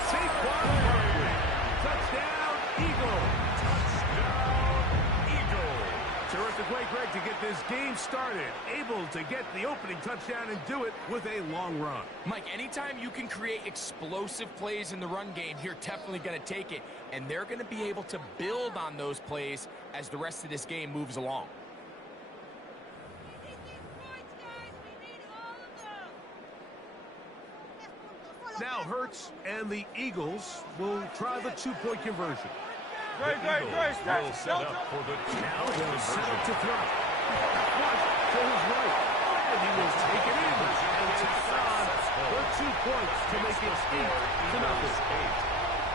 Saquon Barkley. Touchdown, Eagles. Touchdown, Eagles. Terrific way, Greg, to get this game started. Able to get the opening touchdown and do it with a long run. Mike, anytime you can create explosive plays in the run game, you're definitely going to take it. And they're going to be able to build on those plays as the rest of this game moves along. Now Hurts and the Eagles will try the two-point conversion. Great, Will set up for the Now they'll set up to throw. Flush to his right. And he will take it in. And to Son for 2 points to make it 8-0.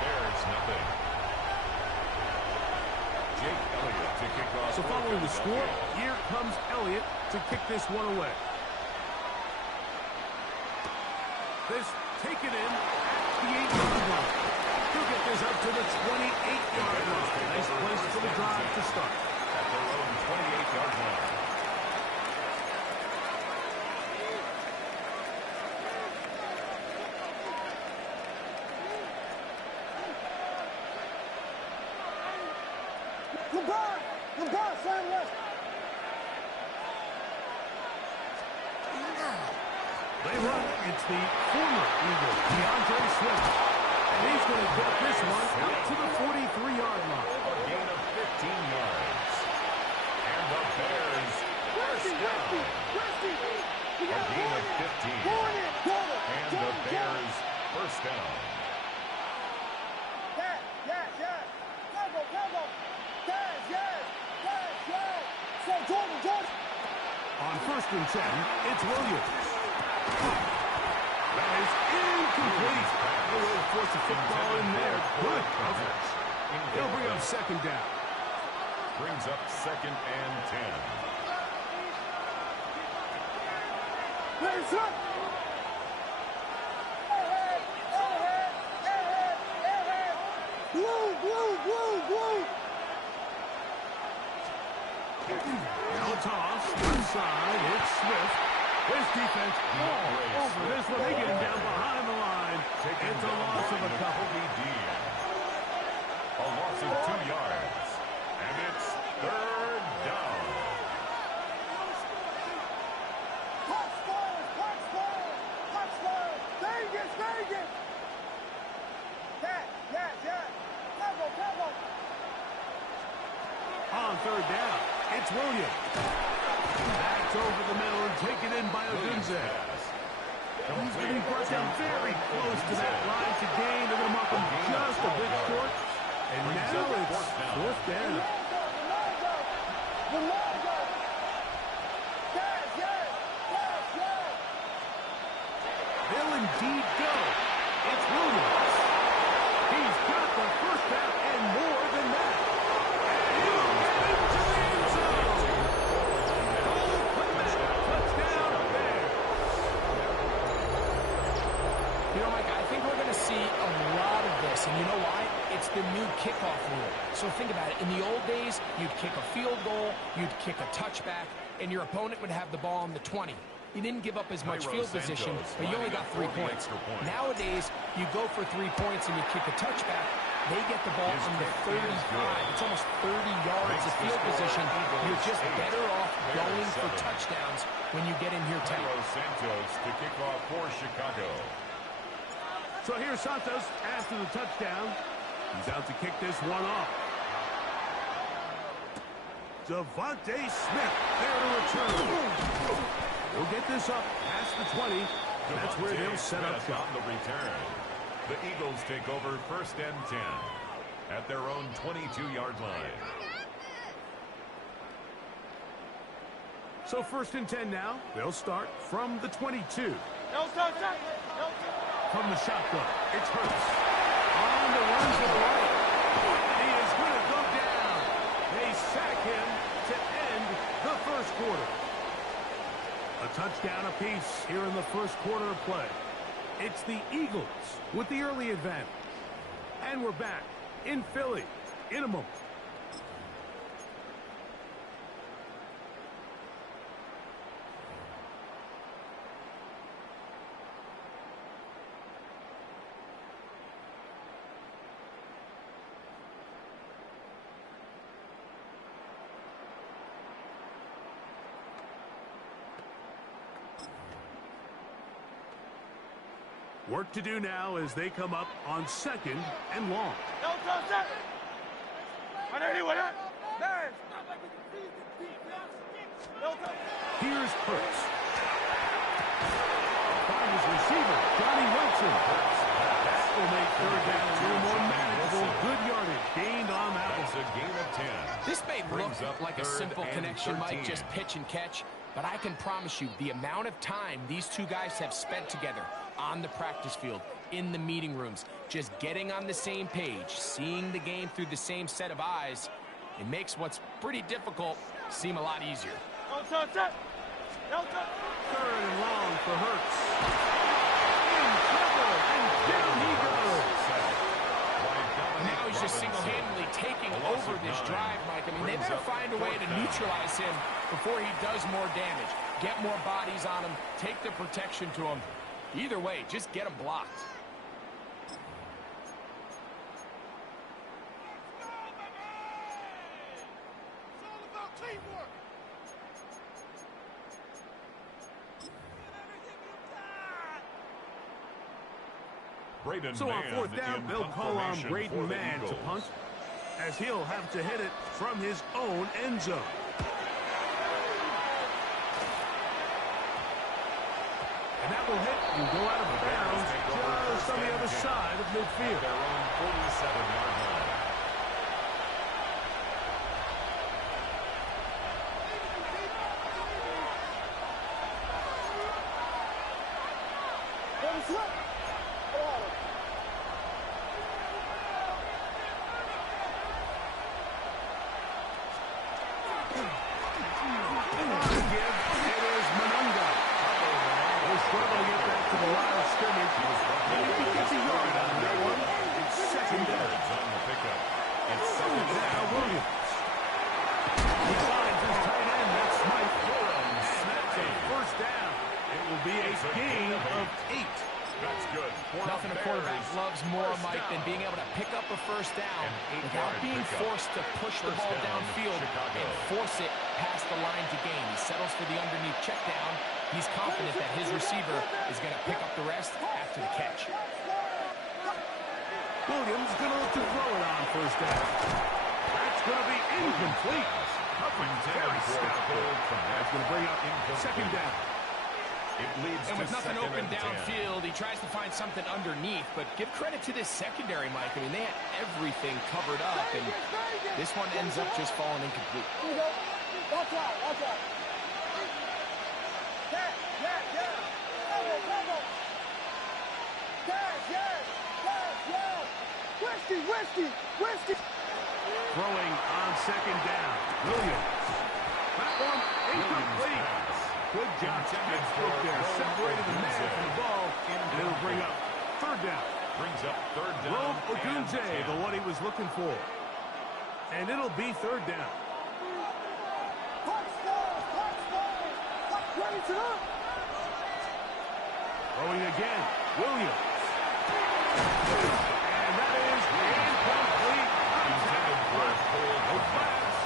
There's nothing. Jake Elliott to kick off. So following the score, here comes Elliott to kick this one away. This taken in at the 8-yard line. He'll get this up to the 28-yard line. Nice place for the drive to start. At their own 28-yard line. LeBron, Sam West. They run. It's the former Eagle, DeAndre Swift. And he's going to get this one out to the 43-yard line. A gain of 15 yards. And the Bears first down. A gain of 15. And the Bears first down. Yes. Combo. Yes. So Jordan. On 1st and 10, it's Williams. That is incomplete. No way to force a football in there. Good coverage. They'll bring up 2nd down. Brings up 2nd and 10. Raise up. Ahead. Blue. Now a toss. Inside, it's Swift. His defense all over this one. They get him down behind the line. It's a loss of a couple. A loss of 2 yards. And it's 3rd down. Touchdown. Vegas. Yes. Combo. On 3rd down, it's Williams. That's over the middle and taken in by Odunze. He's getting brought down very close to that line to gain. They're going to mark him just a bit short. And now it's 4th down. They'll indeed go. It's Williams. He's got the first down and more than that. And you know why? It's the new kickoff rule. So think about it. In the old days, you'd kick a field goal, you'd kick a touchback, and your opponent would have the ball on the 20. You didn't give up as much field position, but you only got 3 points. Nowadays, you go for 3 points and you kick a touchback, they get the ball on the 35. It's almost 30 yards of field position. You're just better off going for touchdowns when you get in here tight. Santos to kick off for Chicago. So here's Santos after the touchdown. He's out to kick this one off. Devontae Smith there to return. He'll get this up past the 20. That's where they'll set up shop. On the return. The Eagles take over 1st and 10 at their own 22-yard line. So 1st and 10 now. They'll start from the 22. From the shotgun, it's Hurts. On the run to the right. He is going to go down. They sack him to end the first quarter. A touchdown apiece here in the first quarter of play. It's the Eagles with the early advantage. And we're back in Philly in a moment. Work to do now as they come up on 2nd and long. Here's Hurts. Find his receiver, Johnny Wilson. That will make 3rd down a little more manageable. Good yardage gained on that one. It's a gain of 10. This may look like a simple connection, Mike, just pitch and catch. But I can promise you the amount of time these two guys have spent together on the practice field, in the meeting rooms, just getting on the same page, seeing the game through the same set of eyes, it makes what's pretty difficult seem a lot easier. 3rd and long for Hurts. In trouble, and down he goes. Now he's just single-handedly taking over this drive, Mike. I mean, they better find a way to neutralize him before he does more damage. Get more bodies on him, take the protection to him. Either way, just get him blocked. So on 4th down, they'll call on Braden Mann to punt, as he'll have to hit it from his own end zone. And that will hit and go out of bounds just on the other side of midfield. Their own 47-yard line. Nothing a quarterback loves more, Mike, than being able to pick up a first down without being forced to push the ball downfield and force it past the line to gain. He settles for the underneath check down. He's confident that his receiver is going to pick up the rest after the catch. Williams going to look to throw it on 1st down. That's going to be incomplete. Very stout. That's going to bring up 2nd down. And with nothing open downfield, he tries to find something underneath. But give credit to this secondary, Mike. I mean, they had everything covered up, and this one ends up just falling incomplete. Watch out, watch out. Whiskey. Throwing on 2nd down. Williams. That one incomplete. Good job. There. Separated the man from the ball. And it'll bring up 3rd down. Brings up 3rd down. Rome Odunze, the one he was looking for. And it'll be 3rd down. Throwing again. Williams. And that is incomplete. No flags.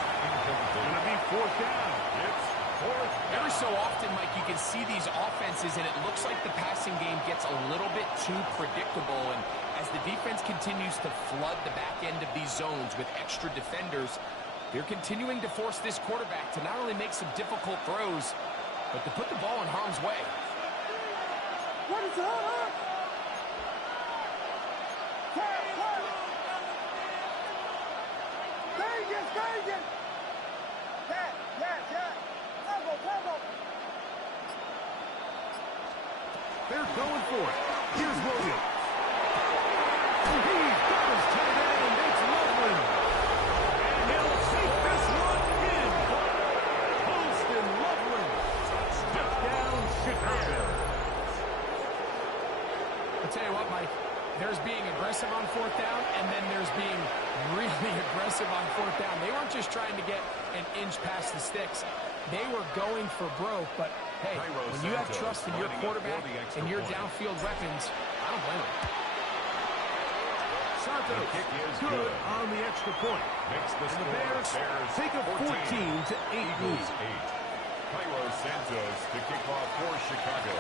Going to be 4th down. It's 4th down. Every so often, Mike, you can see these offenses, and it looks like the passing game gets a little bit too predictable. And as the defense continues to flood the back end of these zones with extra defenders, they're continuing to force this quarterback to not only make some difficult throws, but to put the ball in harm's way. What is it? Vegas! They're going for it. Here's Williams. He's got his tight end. It's Loveland. And he'll take this one in. Holston Loveland. Touchdown, Chicago. I'll tell you what, Mike. There's being aggressive on fourth down, and then there's being really aggressive on fourth down. They weren't just trying to get an inch past the sticks. They were going for broke, but hey, when you have trust in your quarterback and your downfield weapons, I don't blame them. Santos good on the extra point. Makes the And the score. Bears take a 14-8 lead. Cairo Santos to kick off for Chicago.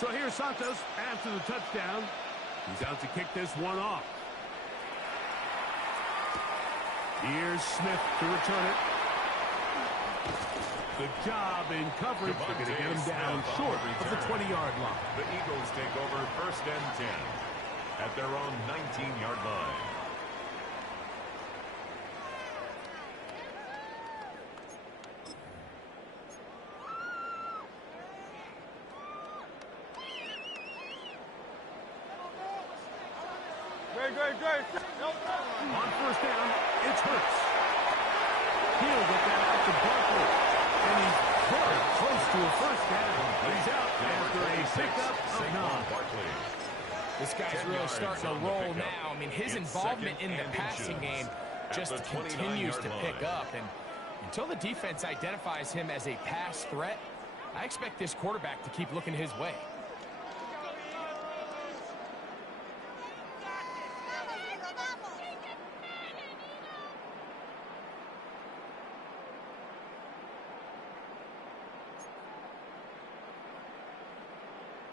So here's Santos after the touchdown. He's out to kick this one off. Here's Smith to return it. Good job in coverage. They're going to get him down short of the 20-yard line. The Eagles take over 1st and 10 at their own 19-yard line. On 1st down, it's Hurts. He'll get that out to Barkley. And he's very close to a 1st down. He's out after a pickup of 9. This guy's really starting to roll now. I mean, his involvement in the passing game just continues to pick up. And until the defense identifies him as a pass threat, I expect this quarterback to keep looking his way.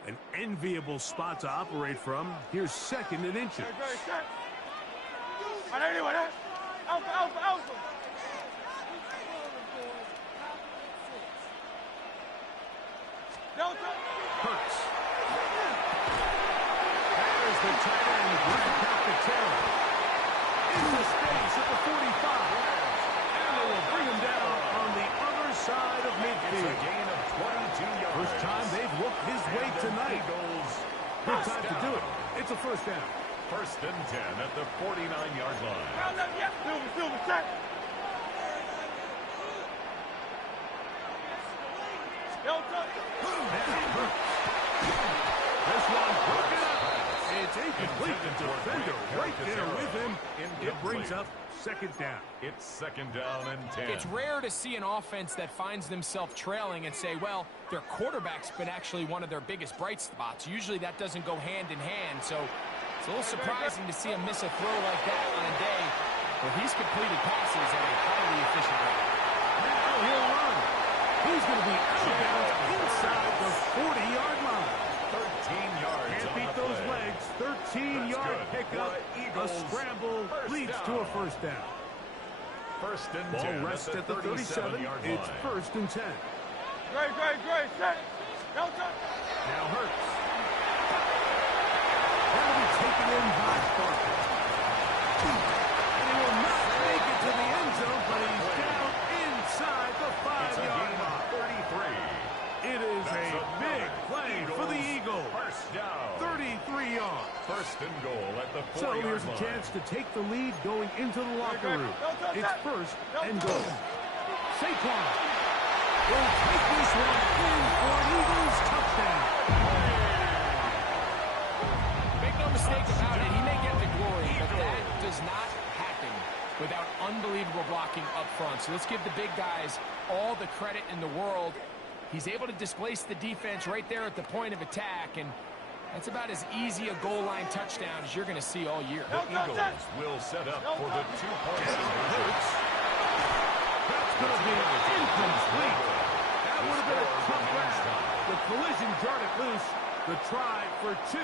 An enviable spot to operate from. Here's 2nd and inches. Hurts. There's the tight end. Right out the 10. Into space at the 45. And they will bring him down on the other side of midfield. It's a gain of 22 yards. First time they've looked his way tonight. Good time to do it. It's a 1st down. 1st and 10 at the 49-yard line. This one broken up. It's incomplete. The defender right there with him. It brings up 2nd down. It's 2nd down and 10. It's rare to see an offense that finds themselves trailing and say, well, their quarterback's been actually one of their biggest bright spots. Usually that doesn't go hand in hand, so it's a little surprising to see him miss a throw like that on a day where he's completed passes at a highly efficient rate. Now he'll run. He's going to be out of bounds inside the 40-yard line. 13 yards. Can't beat those legs. 13-yard pickup. A scramble leads to a 1st down. 1st and 10. Ball rests at the 37. It's 1st and 10. Now Hurts. That'll be taken in by Barkley. And he will not make it to the end zone, but he's down inside the 5-yard line. 33. It is a big play for the Eagles. 1st down. 33 yards. 1st and goal at the 40-yard So line. here's a chance to take the lead going into the locker room. It's 1st and goal. Saquon will take this one in for an Eagles touchdown. Make no mistake about it, he may get the glory, but that does not happen without unbelievable blocking up front. So let's give the big guys all the credit in the world. He's able to displace the defense right there at the point of attack, and that's about as easy a goal line touchdown as you're going to see all year. The Eagles will set up for the 2-point Hurts. That's going to be incomplete. That would have been a tough grab. The collision jarred it loose. The try for 2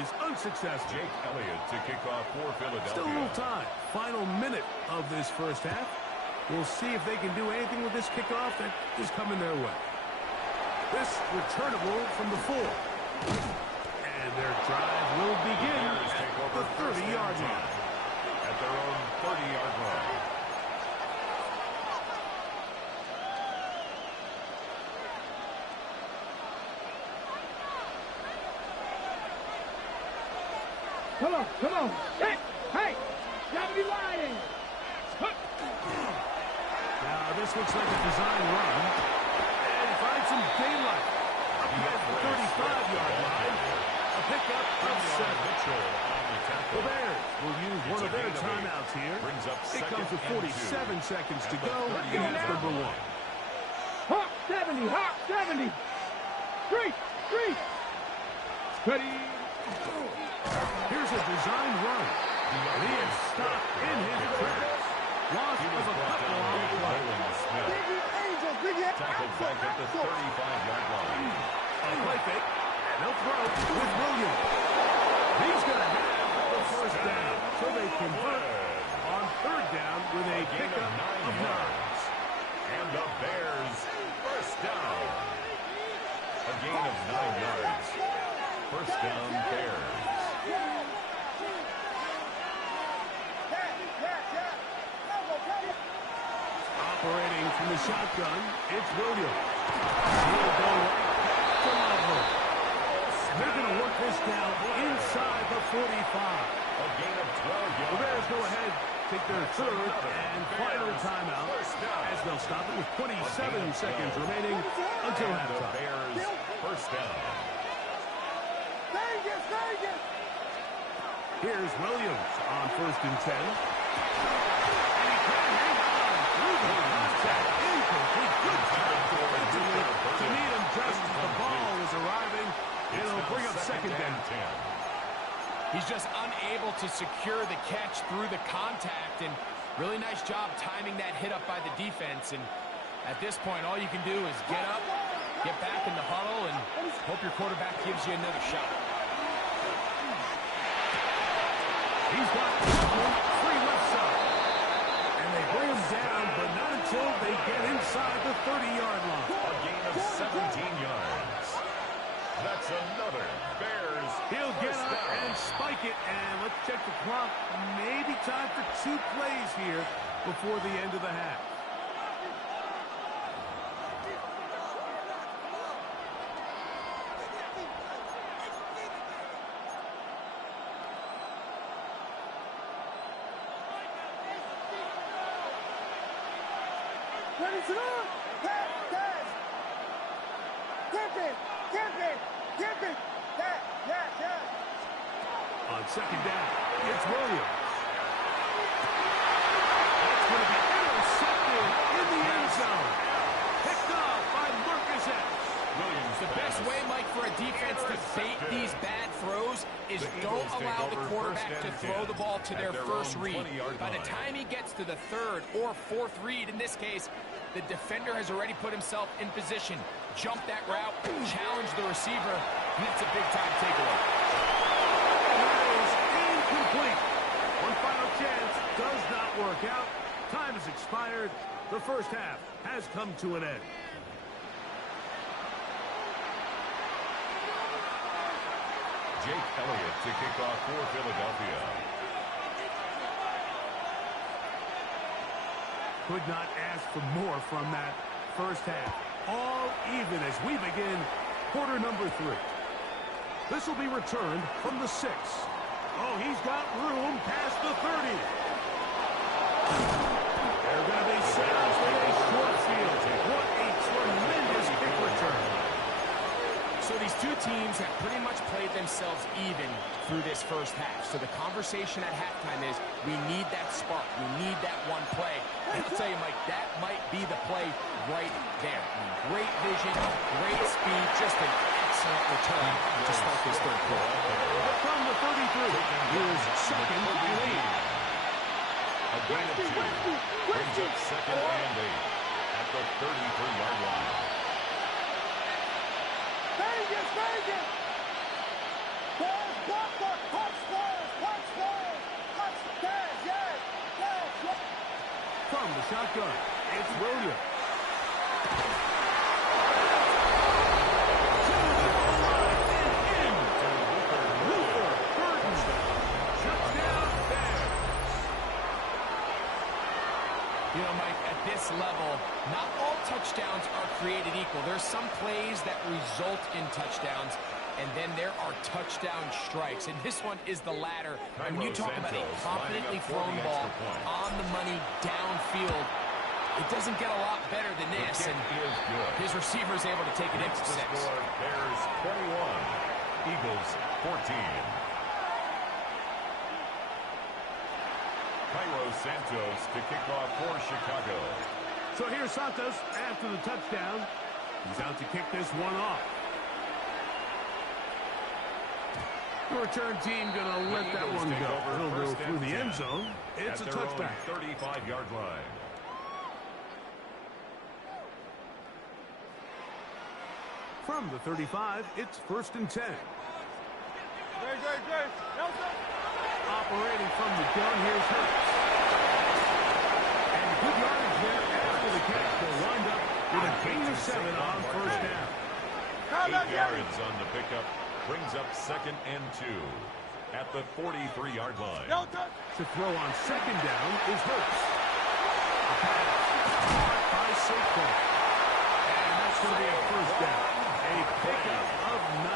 is unsuccessful. Jake Elliott to kick off for Philadelphia. Still a little time. Final minute of this 1st half. We'll see if they can do anything with this kickoff that is coming their way. This returnable from the 4. And their drive will begin at the 30-yard line. At their own 30-yard line. Come on, come on. Hey, hey, gotta be lying. Now, this looks like a design run. And finds some daylight. Up past the 35-yard line. A pickup of 7. The Bears will use one of their timeouts here. It comes with 47 seconds to go in half number 1. Hawk 70, Hawk 70. Street, street. Ready. Here's a design run. And he is stopped in his tracks. Loss of a couple on the play. Biggie Angel, Biggie Tackled back at the 35-yard line. A play fake. And they'll throw with Williams. He's going to have the first down. So they convert on 3rd down with a pickup of 9. And the Bears first down. A gain of 9 yards. First down, Bears. Operating from the shotgun, it's Williams. He'll go to Lover. They're going to work this down inside the 45. A gain of 12 yards. The Bears go ahead, take their 3rd and final timeout as they'll stop it with 27 seconds remaining until The halftime. Bears first down. Vegas, Vegas. Here's Williams on 1st and 10. And he can't hang on through the contact. Incomplete. Good job to meet him just as the ball was arriving. It'll bring up 2nd and 10. He's just unable to secure the catch through the contact, and really nice job timing that hit up by the defense. And at this point, all you can do is get up, get back in the huddle, and hope your quarterback gives you another shot. He's got 3 left side. And they bring him down, but not until they get inside the 30-yard line. A gain of 17 yards. That's another Bears. He'll get first up down. and spike it, and let's check the clock. Maybe time for 2 plays here before the end of the half. Ready to run. Pass, pass. Get it, get it, get it. Pass, yes, yes. On 2nd down, it's Williams. That's going to be intercepted in the end zone. Picked off by Marcus X. Williams. The best way, Mike, for a defense to bait these bad throws is don't allow the quarterback to throw the ball to their first read. By the time he gets to the 3rd or 4th read, in this case, the defender has already put himself in position. Jump that route, challenge the receiver, and it's a big-time takeaway. That is incomplete. One final chance does not work out. Time has expired. The first half has come to an end. Jake Elliott to kick off for Philadelphia. Could not ask for more from that first half. All even as we begin quarter number 3. This will be returned from the 6. Oh, he's got room past the 30. They're going to be set up with a short field. What a tremendous kick return. So these two teams have pretty much played themselves even through this first half. So the conversation at halftime is we need that spark. We need that one play. And I'll tell you, Mike, that might be the play right there. Great vision, great speed, just an excellent return to start this 3rd quarter. From the 33, here's 2nd and 8. A gain of 2. Brings up 2nd and 8 at the 33-yard line. Vegas, Vegas. Balls, blocker, punch balls, punch balls, punch, pass, yes, yes, yes. From the shotgun, it's Williams. You know, Mike, at this level, not all touchdowns are created equal. There's some plays that result in touchdowns, and then there are touchdown strikes. And this one is the latter. And when you talk about a confidently thrown ball on the money downfield, it doesn't get a lot better than this. And his receiver is able to take it into 6. Bears 21, Eagles 14. Cairo Santos to kick off for Chicago. So here's Santos after the touchdown. He's out to kick this one off. The return team going to let that one go. He'll go through the end zone. It's a touchback. 35-yard line. From the 35, it's 1st and 10. Operating from the gun, here's Hurts. And good yardage there after the catch. They'll wind up with a gain of 7 on 1st down. 8 yards on the pickup. Brings up 2nd and 2 at the 43-yard line. To throw on 2nd down is Hurts. A pass caught by Saquon. And that's going to be a 1st down. A pickup of 9.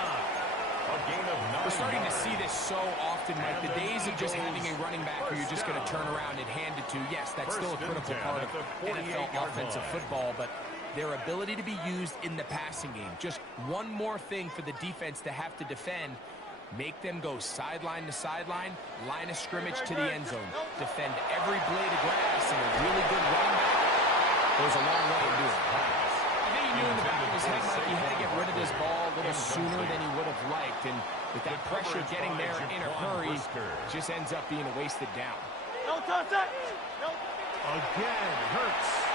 A gain of 9. We're starting to see this so often, Mike. The days of just having a running back who you're just going to turn around and hand it to, yes, that's still a critical part of NFL offensive football, but their ability to be used in the passing game, just one more thing for the defense to have to defend, make them go sideline to sideline, line of scrimmage to the end zone, defend every blade of grass, and a really good running back goes a long way in doing it. I think he knew in the back of his head, Mike, he had to get rid of this ball a little sooner than he would have liked, and with that pressure getting there in a hurry, just ends up being a wasted down. Again, Hurts.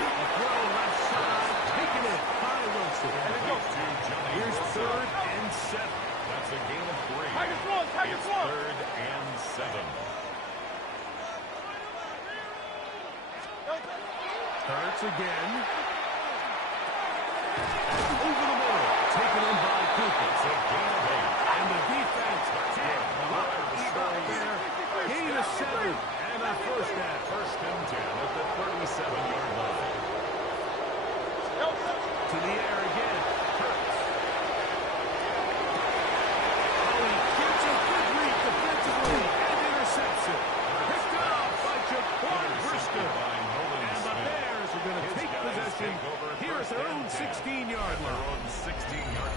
A throw left side, taken it by Wilson. Here's 3rd and 7. That's a gain of 3. It's 3rd and 7. Hurts again. And over the middle, taken in by Cooper. It's a gain of 8. And the defense can't block there. Gain of 7 and a 1st down. 1st and 10 at the 37-yard line. To the air again. Hurts. Oh, he gets a good read defensively and intercepts it. Picked off by Jaquan Brisker. And the Bears are going to take possession here at their own 16-yard line.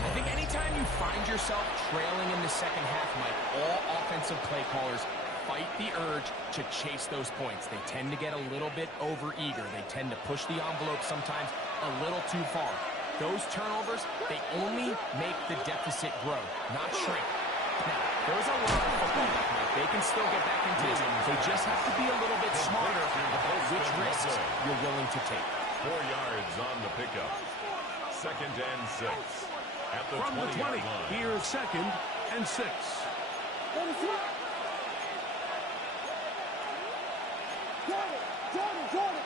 I think anytime you find yourself trailing in the second half, Mike, all offensive play callers fight the urge to chase those points. They tend to get a little bit over-eager. They tend to push the envelope sometimes a little too far. Those turnovers, they only make the deficit grow, not shrink. Now, there's a lot of football left, Mike. They can still get back into this. They just have to be a little bit smarter about which risks you're willing to take. 4 yards on the pickup. 2nd and 6 at the From the 20, 20-yard line. here's 2nd and 6. Jordan.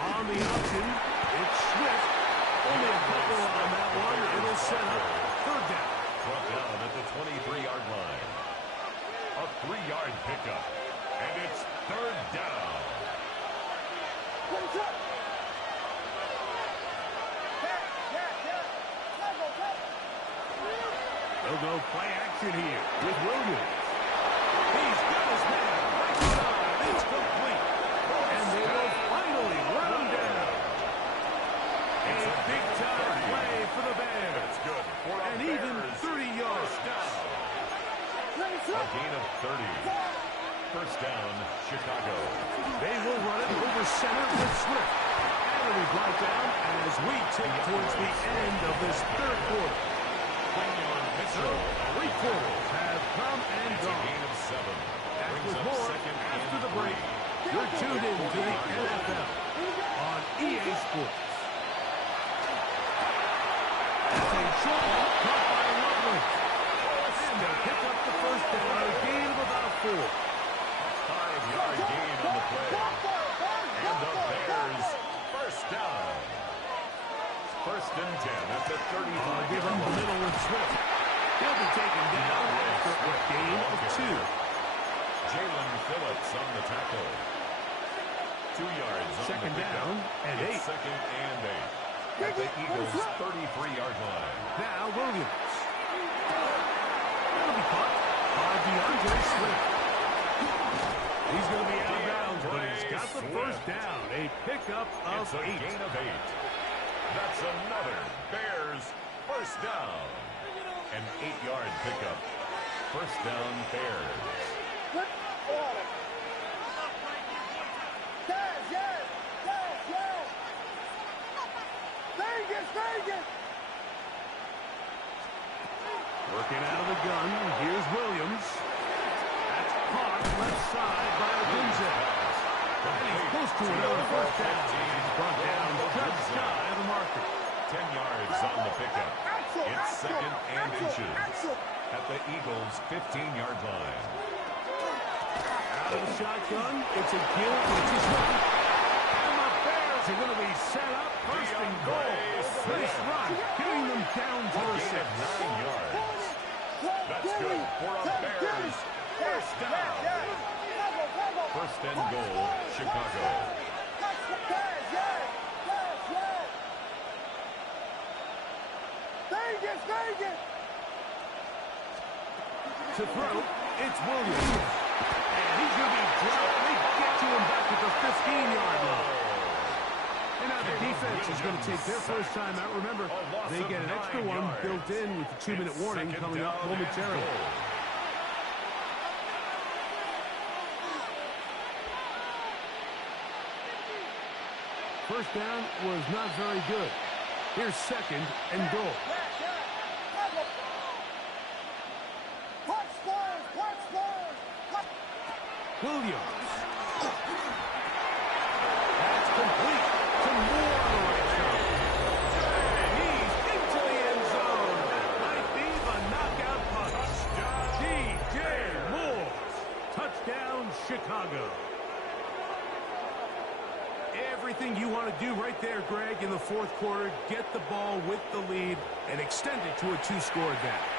On the option, it's Swift. Only a couple on that one. It'll set up 3rd down. Brought down at the 23-yard line. A 3-yard pickup. And it's 3rd down. They'll go play action here with Williams. He's got his man. Right side. It's complete. And they will finally run him down. A big-time play for the Bears. That's good. And even 30 yards. A gain of 30. 1st down, Chicago. They will run it over center with Swift. And it'll be brought down as we take towards the end of this 3rd quarter. So, 3 quarters have come and It's a gone. gain of 7. Back Brings with up more 2nd after and the break. 3. You're tuned in to the NFL on EA Sports. That's a short one caught by Lovely. And they'll pick up the first down, a gain of about 4. 5-yard gain on the play. And the Bears first down. First and 10 at the 35. Give him the middle with Swift. He'll be taken down after a gain of 2. Jalen Phillips on the tackle. 2 yards on Second the pickup. down and 8. It's second and 8 at the Eagles' 33-yard line. Now Williams. That'll be caught by DeAndre Swift. He's going to be out of bounds, but he's got the first down. A pickup of It's a 8. gain of 8. That's another Bears first down. An 8-yard pickup. First down, Bears. Vegas! Working out of the gun. Here's Williams. That's caught left side by Odunze. And he's close to another first down. He's brought down just shy of the marker. 10 yards on the pickup. It's second and inches at the Eagles' 15-yard line. Out of the shotgun. It's a kill. It's a shot. And the Bears are going to be set up first and goal. Nice run. Getting them down to the 6. 9 yards. That's good for a Bears first down. First and goal, Chicago. Vegas! To throw, it's Williams. And he's going to be dropped. They get to him back at the 15-yard line. And now the defense is going to take their first time out. Remember, they get an extra one built in with the 2-minute warning coming up momentarily. First down was not very good. Here's second and goal. Williams. That's complete to Moore on the right side. And he's into the end zone. That might be the knockout punch. DJ Moore. Touchdown, Chicago. Everything you want to do right there, Greg, in the fourth quarter. Get the ball with the lead and extend it to a 2-score advantage.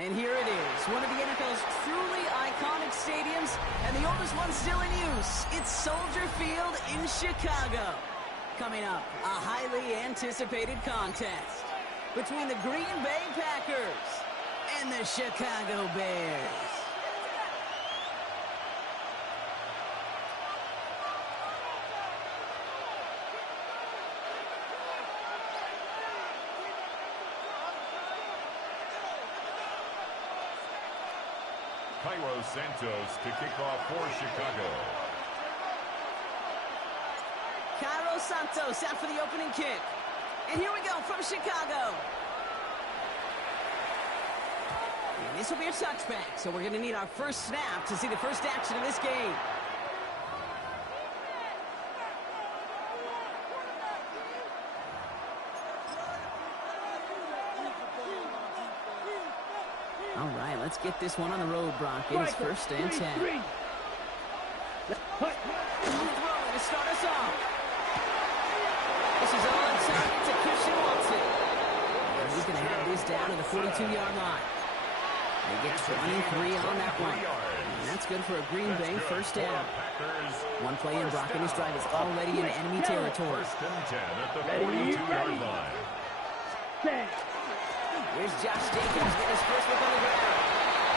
And here it is, one of the NFL's truly iconic stadiums, and the oldest one still in use. It's Soldier Field in Chicago. Coming up, a highly anticipated contest between the Green Bay Packers and the Chicago Bears. Cairo Santos to kick off for Chicago. Cairo Santos out for the opening kick. And here we go from Chicago. And this will be a touchback, so we're going to need our first snap to see the first action of this game. All right, let's get this one on the road, Brock. It is first and 10. Throwing to start us off. This is all inside to Christian Watson. And he's going to have this down to the 42-yard line. They get 23 on that one. And that's good for a Green Bay first down. One play in, Brock, and his drive is already in enemy territory. First and 10 at the 42-yard line. Here's Josh Jacobs getting his first look on the ground.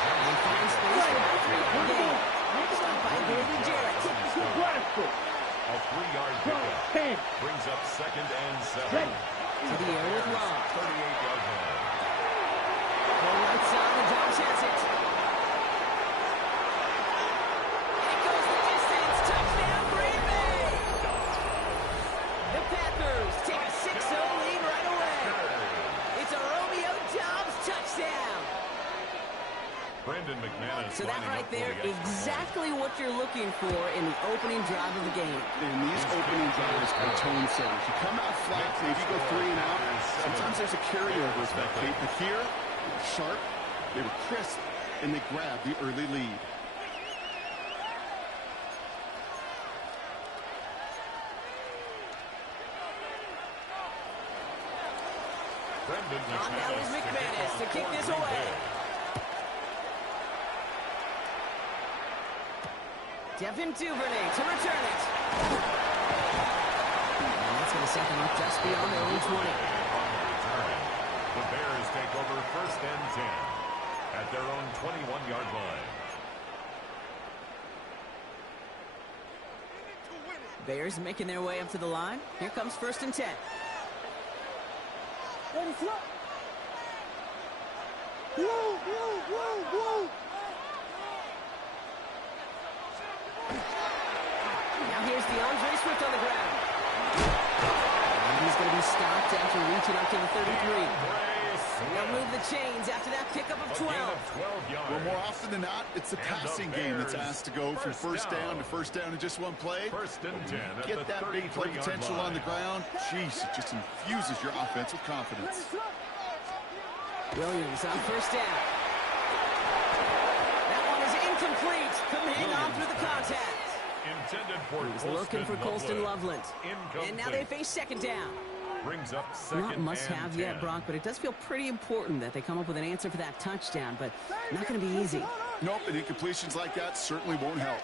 And he finds space for a 3-yard gain. Stopped by Grady Jarrett. A 3-yard pickup brings up second and 7. To the air with Rob. 38-yard line. Full right side, and Jones has it. It goes the distance. Touchdown, Green Bay. The Packers take a 6-0 lead right away. It's a Romeo Doubs touchdown. Brendan McManus. So that right there, exactly what you're looking for in the opening drive of the game. And these opening drives are tone setters. You come out flat, maybe you go 3 and out. Sometimes there's a carryover effect. But here, they were sharp, they were crisp, and they grabbed the early lead. On now is McManus to kick this away. Devin Duvernay to return it. And that's going to set them up just beyond their own 20. The Bears take over first and 10 at their own 21-yard line. Bears making their way up to the line. Here comes first and 10. Now here's DeAndre Swift on the ground. And he's going to be stopped after reaching up to the 33. They'll move the chains after that pickup of 12. Well, more often than not, it's the passing game that's asked to go from first down in just one play. First and 10. Get that big play potential on the ground. Jeez, it just infuses your offense with confidence. Williams on first down. That one is incomplete. Couldn't hang on through the contact. Intended for He's looking for Colston Loveland. And now they face second down. Brings up second Not must-have yet, Brock, but it does feel pretty important that they come up with an answer for that touchdown, but not going to be easy. Nope, and incompletions like that certainly won't help.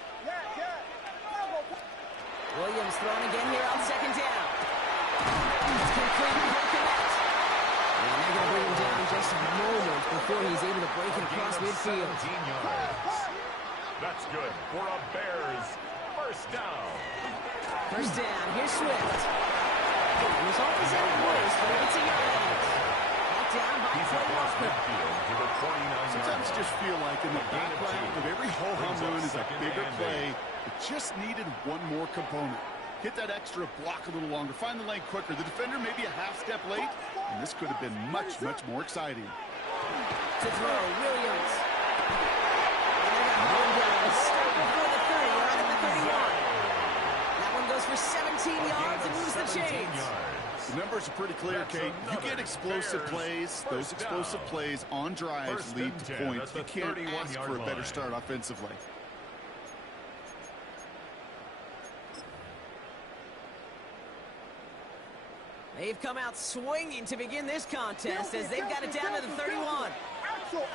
Williams throwing again here on second down. It's complete and he'll connect. And they're going to bring him down just a moment before he's able to break it across midfield. 17 yards. That's good for a Bears first down. First down, here's Swift. It was always at worse, but it's a yard out. Brought down by Clay Walker. Sometimes you just feel like in the background of every ho-hum run is a bigger play. It just needed one more component. Hit that extra block a little longer. Find the lane quicker. The defender may be a half step late, and this could have been much, much more exciting. To throw, Williams. And they're going to hold him down. Start before the 30, right at the 31. That one goes for 17 yards and moves the chains. The numbers are pretty clear, Kate. You get explosive plays. Those explosive plays on drives lead to points. You can't ask for a better start offensively. They've come out swinging to begin this contest as they've got it down to the 31. Axel,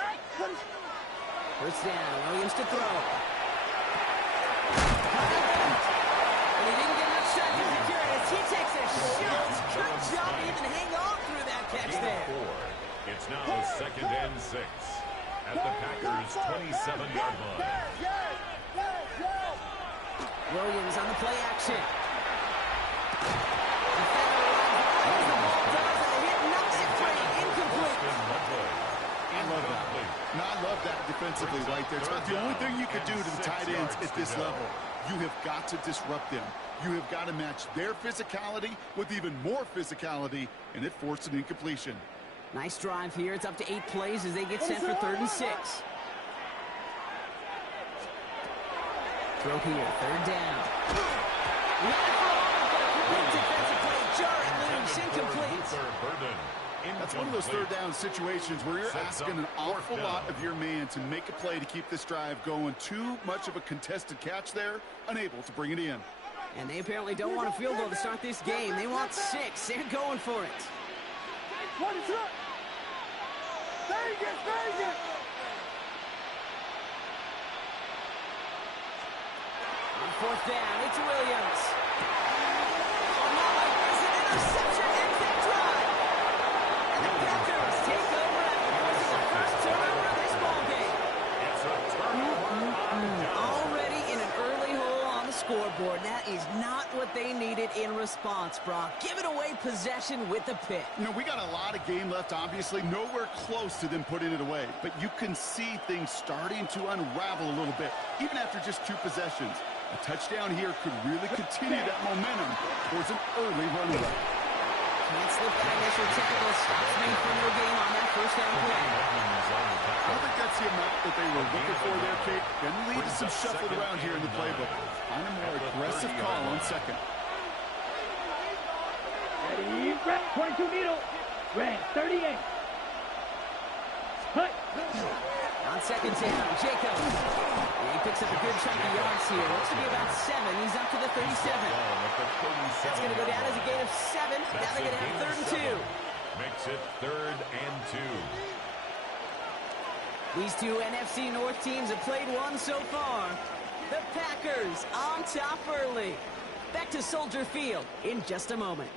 First down, Williams to throw. And he didn't get much time to secure it as he takes a shot. Good job to even hang on through that catch there. It's now 2nd and 6 at the Packers' 27-yard line. Williams on the play action. Defender runs the ball does, and the hit knocks it free. Incomplete. I love that. Now, I love that defensively right there. It's about the only thing you could do to the tight ends at this level. You have got to disrupt them. You have got to match their physicality with even more physicality, and it forced an incompletion. Nice drive here. It's up to 8 plays as they get set for 3rd and 6. Throw here, 3rd down. Defensive play, jar and loose, incomplete. That's one of those 3rd down situations where you're asking an awful lot of your man to make a play to keep this drive going. Too much of a contested catch there, unable to bring it in. And they apparently don't want a field goal to start this game. They want 6. They're going for it. What is up? Vegas! On 4th down, it's Williams. Oh, not like this, an interception ends that drive. And the Packers take over after forcing the first turnover of this ballgame. It's a turnover. Already in an early hole on the scoreboard. That is not what they needed in response, Brock. Giving away possession with the pick. You know, we got a lot of game left, obviously. Nowhere close to them putting it away. But you can see things starting to unravel a little bit, even after just 2 possessions. A touchdown here could really continue that momentum towards an early runaway. Can't slip that initial tackle. Stops me for no gain on that first down play. I don't think that's the amount that they were looking for there, Kate. Going to lead to some shuffling around here in the playbook. Find a more aggressive call on 2nd. Ready, red, 22 needle. Red, 38. Hut. On 2nd down, Jacobs. He picks up a good chunk of yards here. Looks to be about 7. He's up to the 37. That's going to go down as a gain of 7. Now they're going to have 3rd and 2. Makes it 3rd and 2. These 2 NFC North teams have played one so far. The Packers on top early. Back to Soldier Field in just a moment.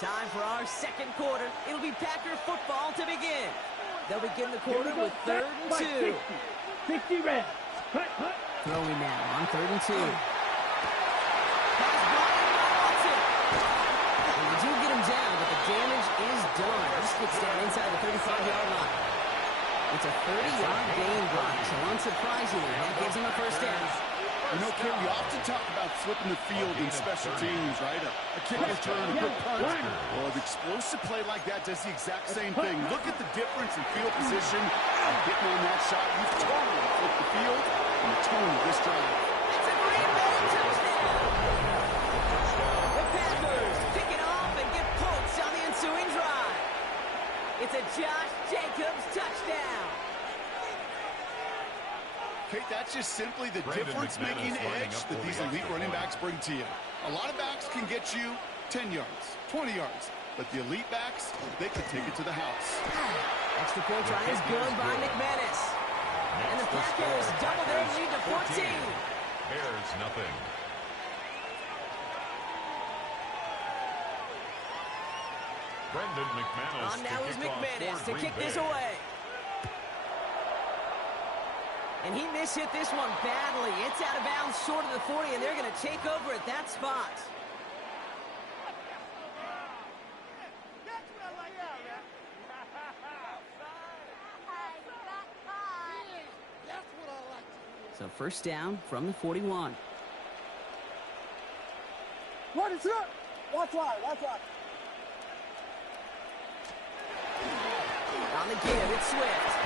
Time for our 2nd quarter. It'll be Packer football to begin. They'll begin the quarter with 3rd and 2. 60 red. Hut. Throwing now on 3rd and 2. And you do get him down, but the damage is done. This gets down inside the 35-yard line. It's a 30-yard gain block, so unsurprisingly, that gives him a first down. You know, Kim, we often talk about flipping the field in special teams, right? A kick return, a good punt. Well, an explosive play like that does the exact same thing. Look at the difference in field position and getting on that shot. You've totally flipped the field and the tone of this drive. It's a Green Bay touchdown! The Packers pick it off and get points on the ensuing drive. It's a Josh Jacobs touchdown. Kate, that's just simply the difference-making edge that these elite running backs bring to you. A lot of backs can get you 10 yards, 20 yards, but the elite backs, they can take it to the house. Extra point try is good by McManus. And the Packers double their lead to 14. Bears nothing. Brendan McManus. On now is McManus to kick this away. And he mishit this one badly. It's out of bounds short of the 40, and they're going to take over at that spot. So first down from the 41. What is up? Watch wide. On the give, it's Swift.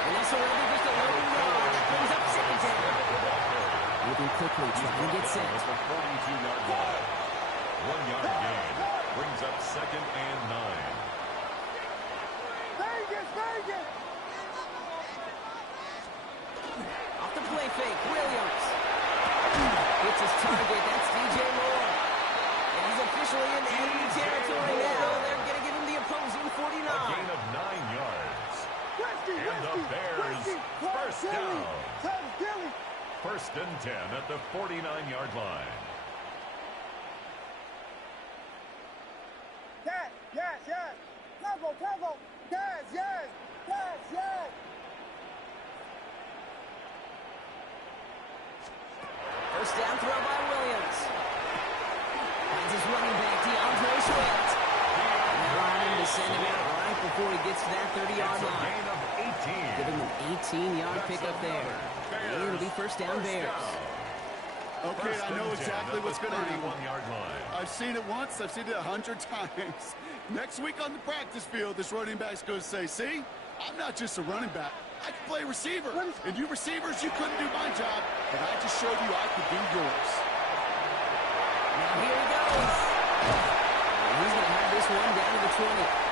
And that's already just a low yard. That brings up 2nd down. Moving quickly, trying to get set. The 42-yard line. 1-yard gain. Brings up 2nd and 9. Vegas! Off the play fake. And the Bears, first down. Dilly. 1st and 10 at the 49-yard line. Yes. Tempo. Yes. First down throw by Williams. Finds his running back, DeAndre Swift. Now on him to send him out right before he gets to that 30-yard line. Gain of 18. Give him an 18-yard pickup there. And it'll be first down Bears. Okay, I know exactly what's going to happen. 31-yard line. I've seen it once. I've seen it 100 times. Next week on the practice field, this running back's going to say, see, I'm not just a running back. I can play receiver. And you receivers, you couldn't do my job, but I just showed you I could do yours. Now here he goes. And he's going to have this one down to the 20.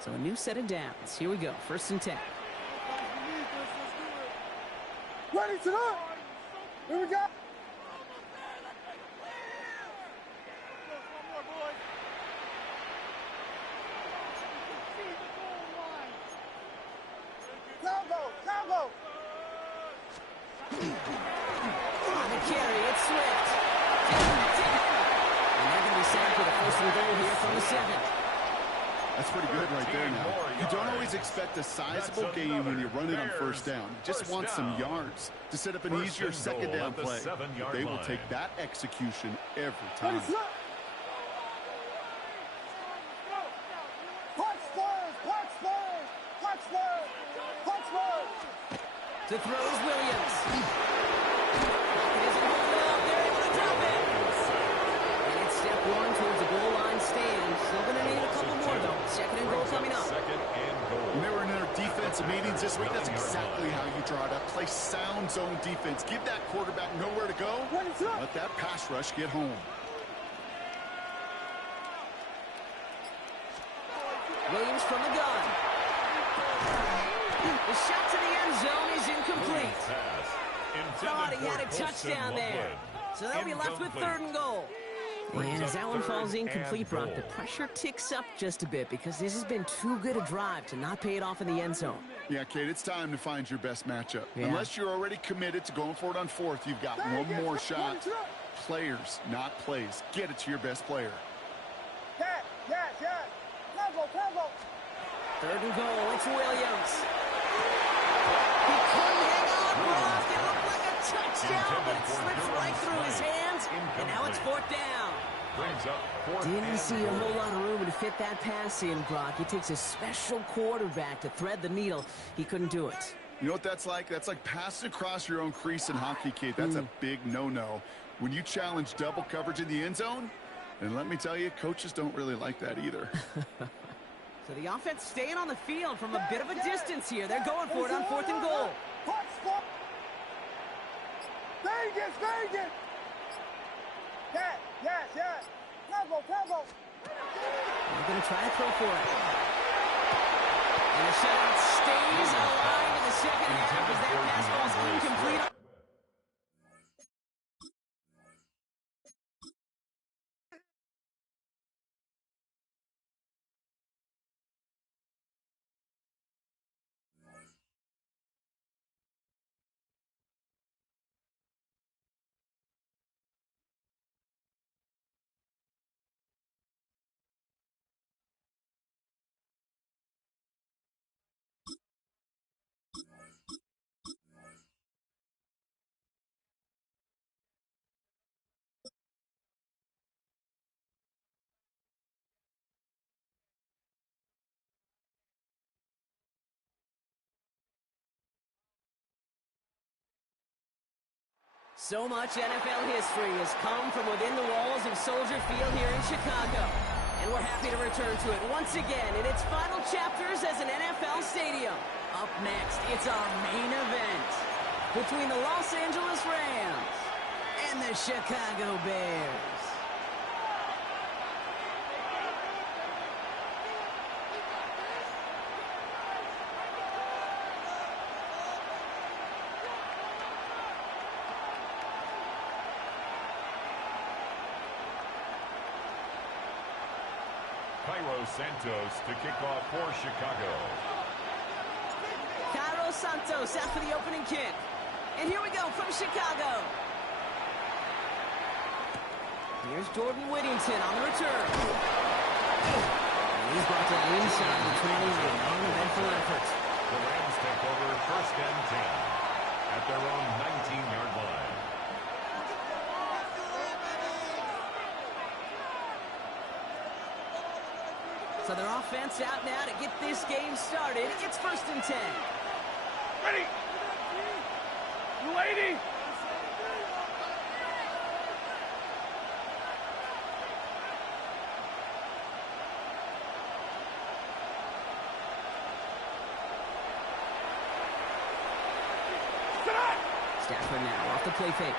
So a new set of downs. Here we go. 1st and 10. Ready to go. Here we go. Combo. On the carry, it's Swift. And they're going to be set for the 1st and goal here from the 7th. That's pretty good right there now. You don't always expect a sizable game when you run it on 1st down. You just want some yards to set up an easier 2nd down play. But they will take that execution every time. To throw is Williams. It isn't holding up. They're able to drop it. And it's step 1 towards the goal line stand. Still going to need a couple more, though. 2nd and goal coming up. 2nd and goal. When they were in their defensive meetings this week, that's exactly how you draw it up. Play sound zone defense. Give that quarterback nowhere to go. Let that pass rush get home. Williams from the gun. The shot to the end zone is incomplete. Thought he had a touchdown there. So they'll be left with 3rd and goal. And as that one falls incomplete, Brock, the pressure ticks up just a bit because this has been too good a drive to not pay it off in the end zone. Yeah, Kate, it's time to find your best matchup. Yeah. Unless you're already committed to going for it on 4th, you've got one more shot. Players, not plays. Get it to your best player. Yes. Combo. 3rd and goal, it's Williams. He couldn't hang on, Brock. It looked like a touchdown, but it slips right through his hands, and now it's 4th down. Didn't see a whole lot of room to fit that pass in, Brock. It takes a special quarterback to thread the needle. He couldn't do it. You know what that's like? That's like passing across your own crease in hockey, Kate. That's a big no-no. When you challenge double coverage in the end zone, and let me tell you, coaches don't really like that either. So the offense staying on the field from a bit of a distance here. They're going for it on 4th and goal. Vegas. Yes. Combo. They're going to try to throw for it. And the shutout stays alive in the 2nd half as that pass falls incomplete. So much NFL history has come from within the walls of Soldier Field here in Chicago. And we're happy to return to it once again in its final chapters as an NFL stadium. Up next, it's our main event between the Los Angeles Rams and the Chicago Bears. Santos to kick off for Chicago. Cairo Santos out for the opening kick. And here we go from Chicago. Here's Jordan Whittington on the return. And he's brought to the inside the 20 on an uneventful effort. The Rams take over 1st and 10 at their own 19-yard line. So their offense out now to get this game started. It's 1st and 10. Ready? You lady? Stafford now off the play fake.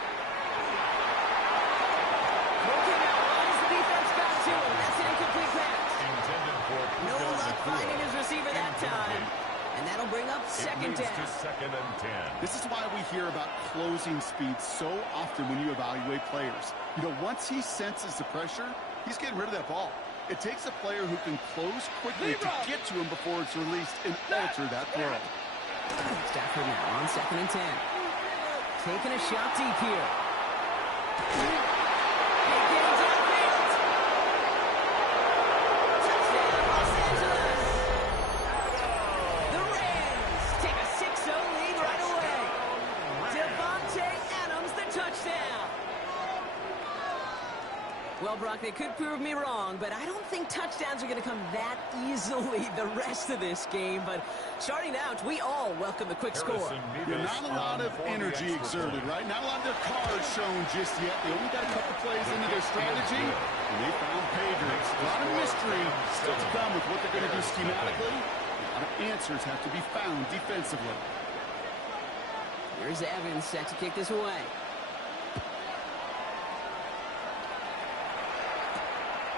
Looking out, runs the defense back to him. That's an incomplete pass. Intended for No luck finding his receiver that time. And that'll bring up 2nd down. to 2nd and 10. This is why we hear about closing speed so often when you evaluate players. You know, once he senses the pressure, he's getting rid of that ball. It takes a player who can close quickly to get to him before it's released and alter that throw. Stafford now on 2nd and 10. Taking a shot deep here. Getting downfield. Touchdown, Los Angeles. The Rams take a 6-0 lead right away. Devontae Adams, the touchdown. Well, Brock, they could prove me wrong, but I don't think touchdowns are going to come that easily the rest of this game. But starting out, we all welcome the quick score. Yeah, not a lot of energy exerted, right? Not a lot of their cards shown just yet. They only got a couple plays into their strategy, and they found pay dirt. A lot of mystery still to come with what they're going to do schematically. A lot of answers have to be found defensively. Here's Evans set to kick this away.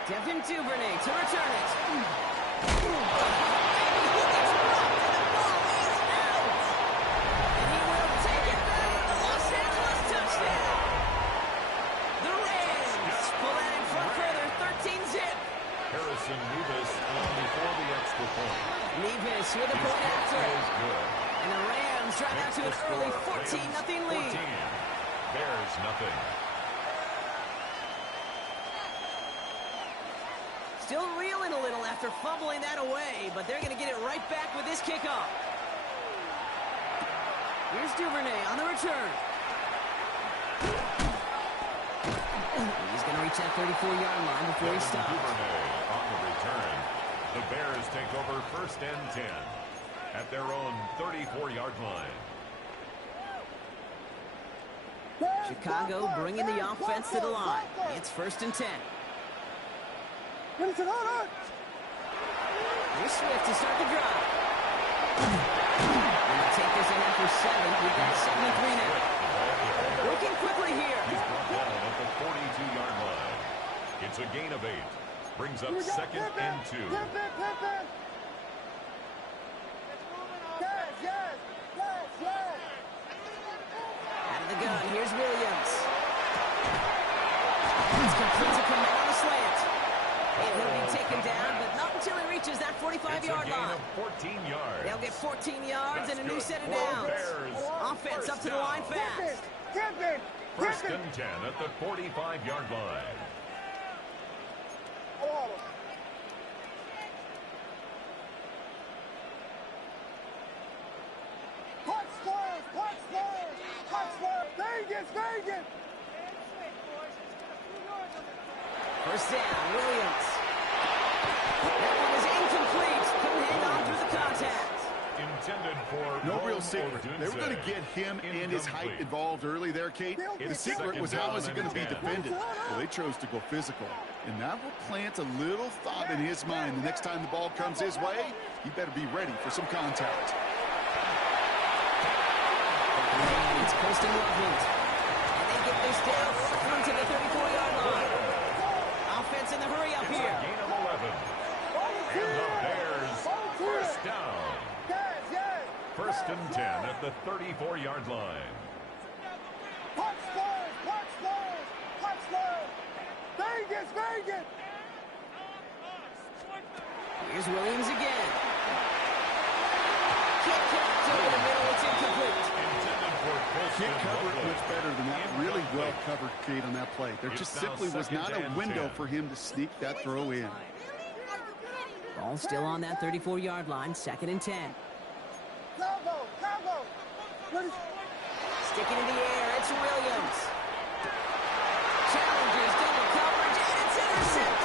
Devin Duvernay to return it. He gets blocked and the ball is out. And he will take it back for the Los Angeles touchdown. The Rams pull that in front further, 13-zip. Harrison Nevis on before the extra point. Nevis with a point after. Is good. And the Rams drive out to an early 14-0 lead. 14. Bears nothing. Still reeling a little after fumbling that away, but they're going to get it right back with this kickoff. Here's Duvernay on the return. He's going to reach that 34-yard line before he stops. Duvernay on the return. The Bears take over 1st and 10 at their own 34-yard line. Chicago bringing the offense to the line. It's 1st and 10. Here's Swift to start the drive. And they'll take this in after 7. We've got 7-3 now. Working quickly here. He's brought down at the 42-yard line. It's a gain of 8. Brings up 2nd and 2. Out of the gun, here's Williams. It's complete to come out on a slant. And he'll be taken down, but not until he reaches that 45-yard line. 14 yards. They'll get 14 yards and a new set of downs. Offense up to the line fast. 1st and 10 at the 45-yard line. Vegas! 1st down, Williams. That one is incomplete. Couldn't hang on through the contact. Intended for No real secret. They were going to get him and his height involved early there, Kate. The secret was how is he going to be defended? Well, they chose to go physical. And that will plant a little thought in his mind. The next time the ball comes his way, he better be ready for some contact. And it's Kirsten Loveland. And they get this down through to the 34-yard line. Offense in the hurry up here. Gain of 11. And the Bears 1st down. 1st and 10 at the 34-yard line. Vegas! Here's Williams again. Kick kept over the middle. It's incomplete. Can't cover it much better than that really well-covered gate on that play. There just simply was not a window for him to sneak that throw in. Ball still on that 34-yard line, 2nd and 10. Combo. Sticking in the air, it's Williams. Challenges double coverage, and it's intercepted.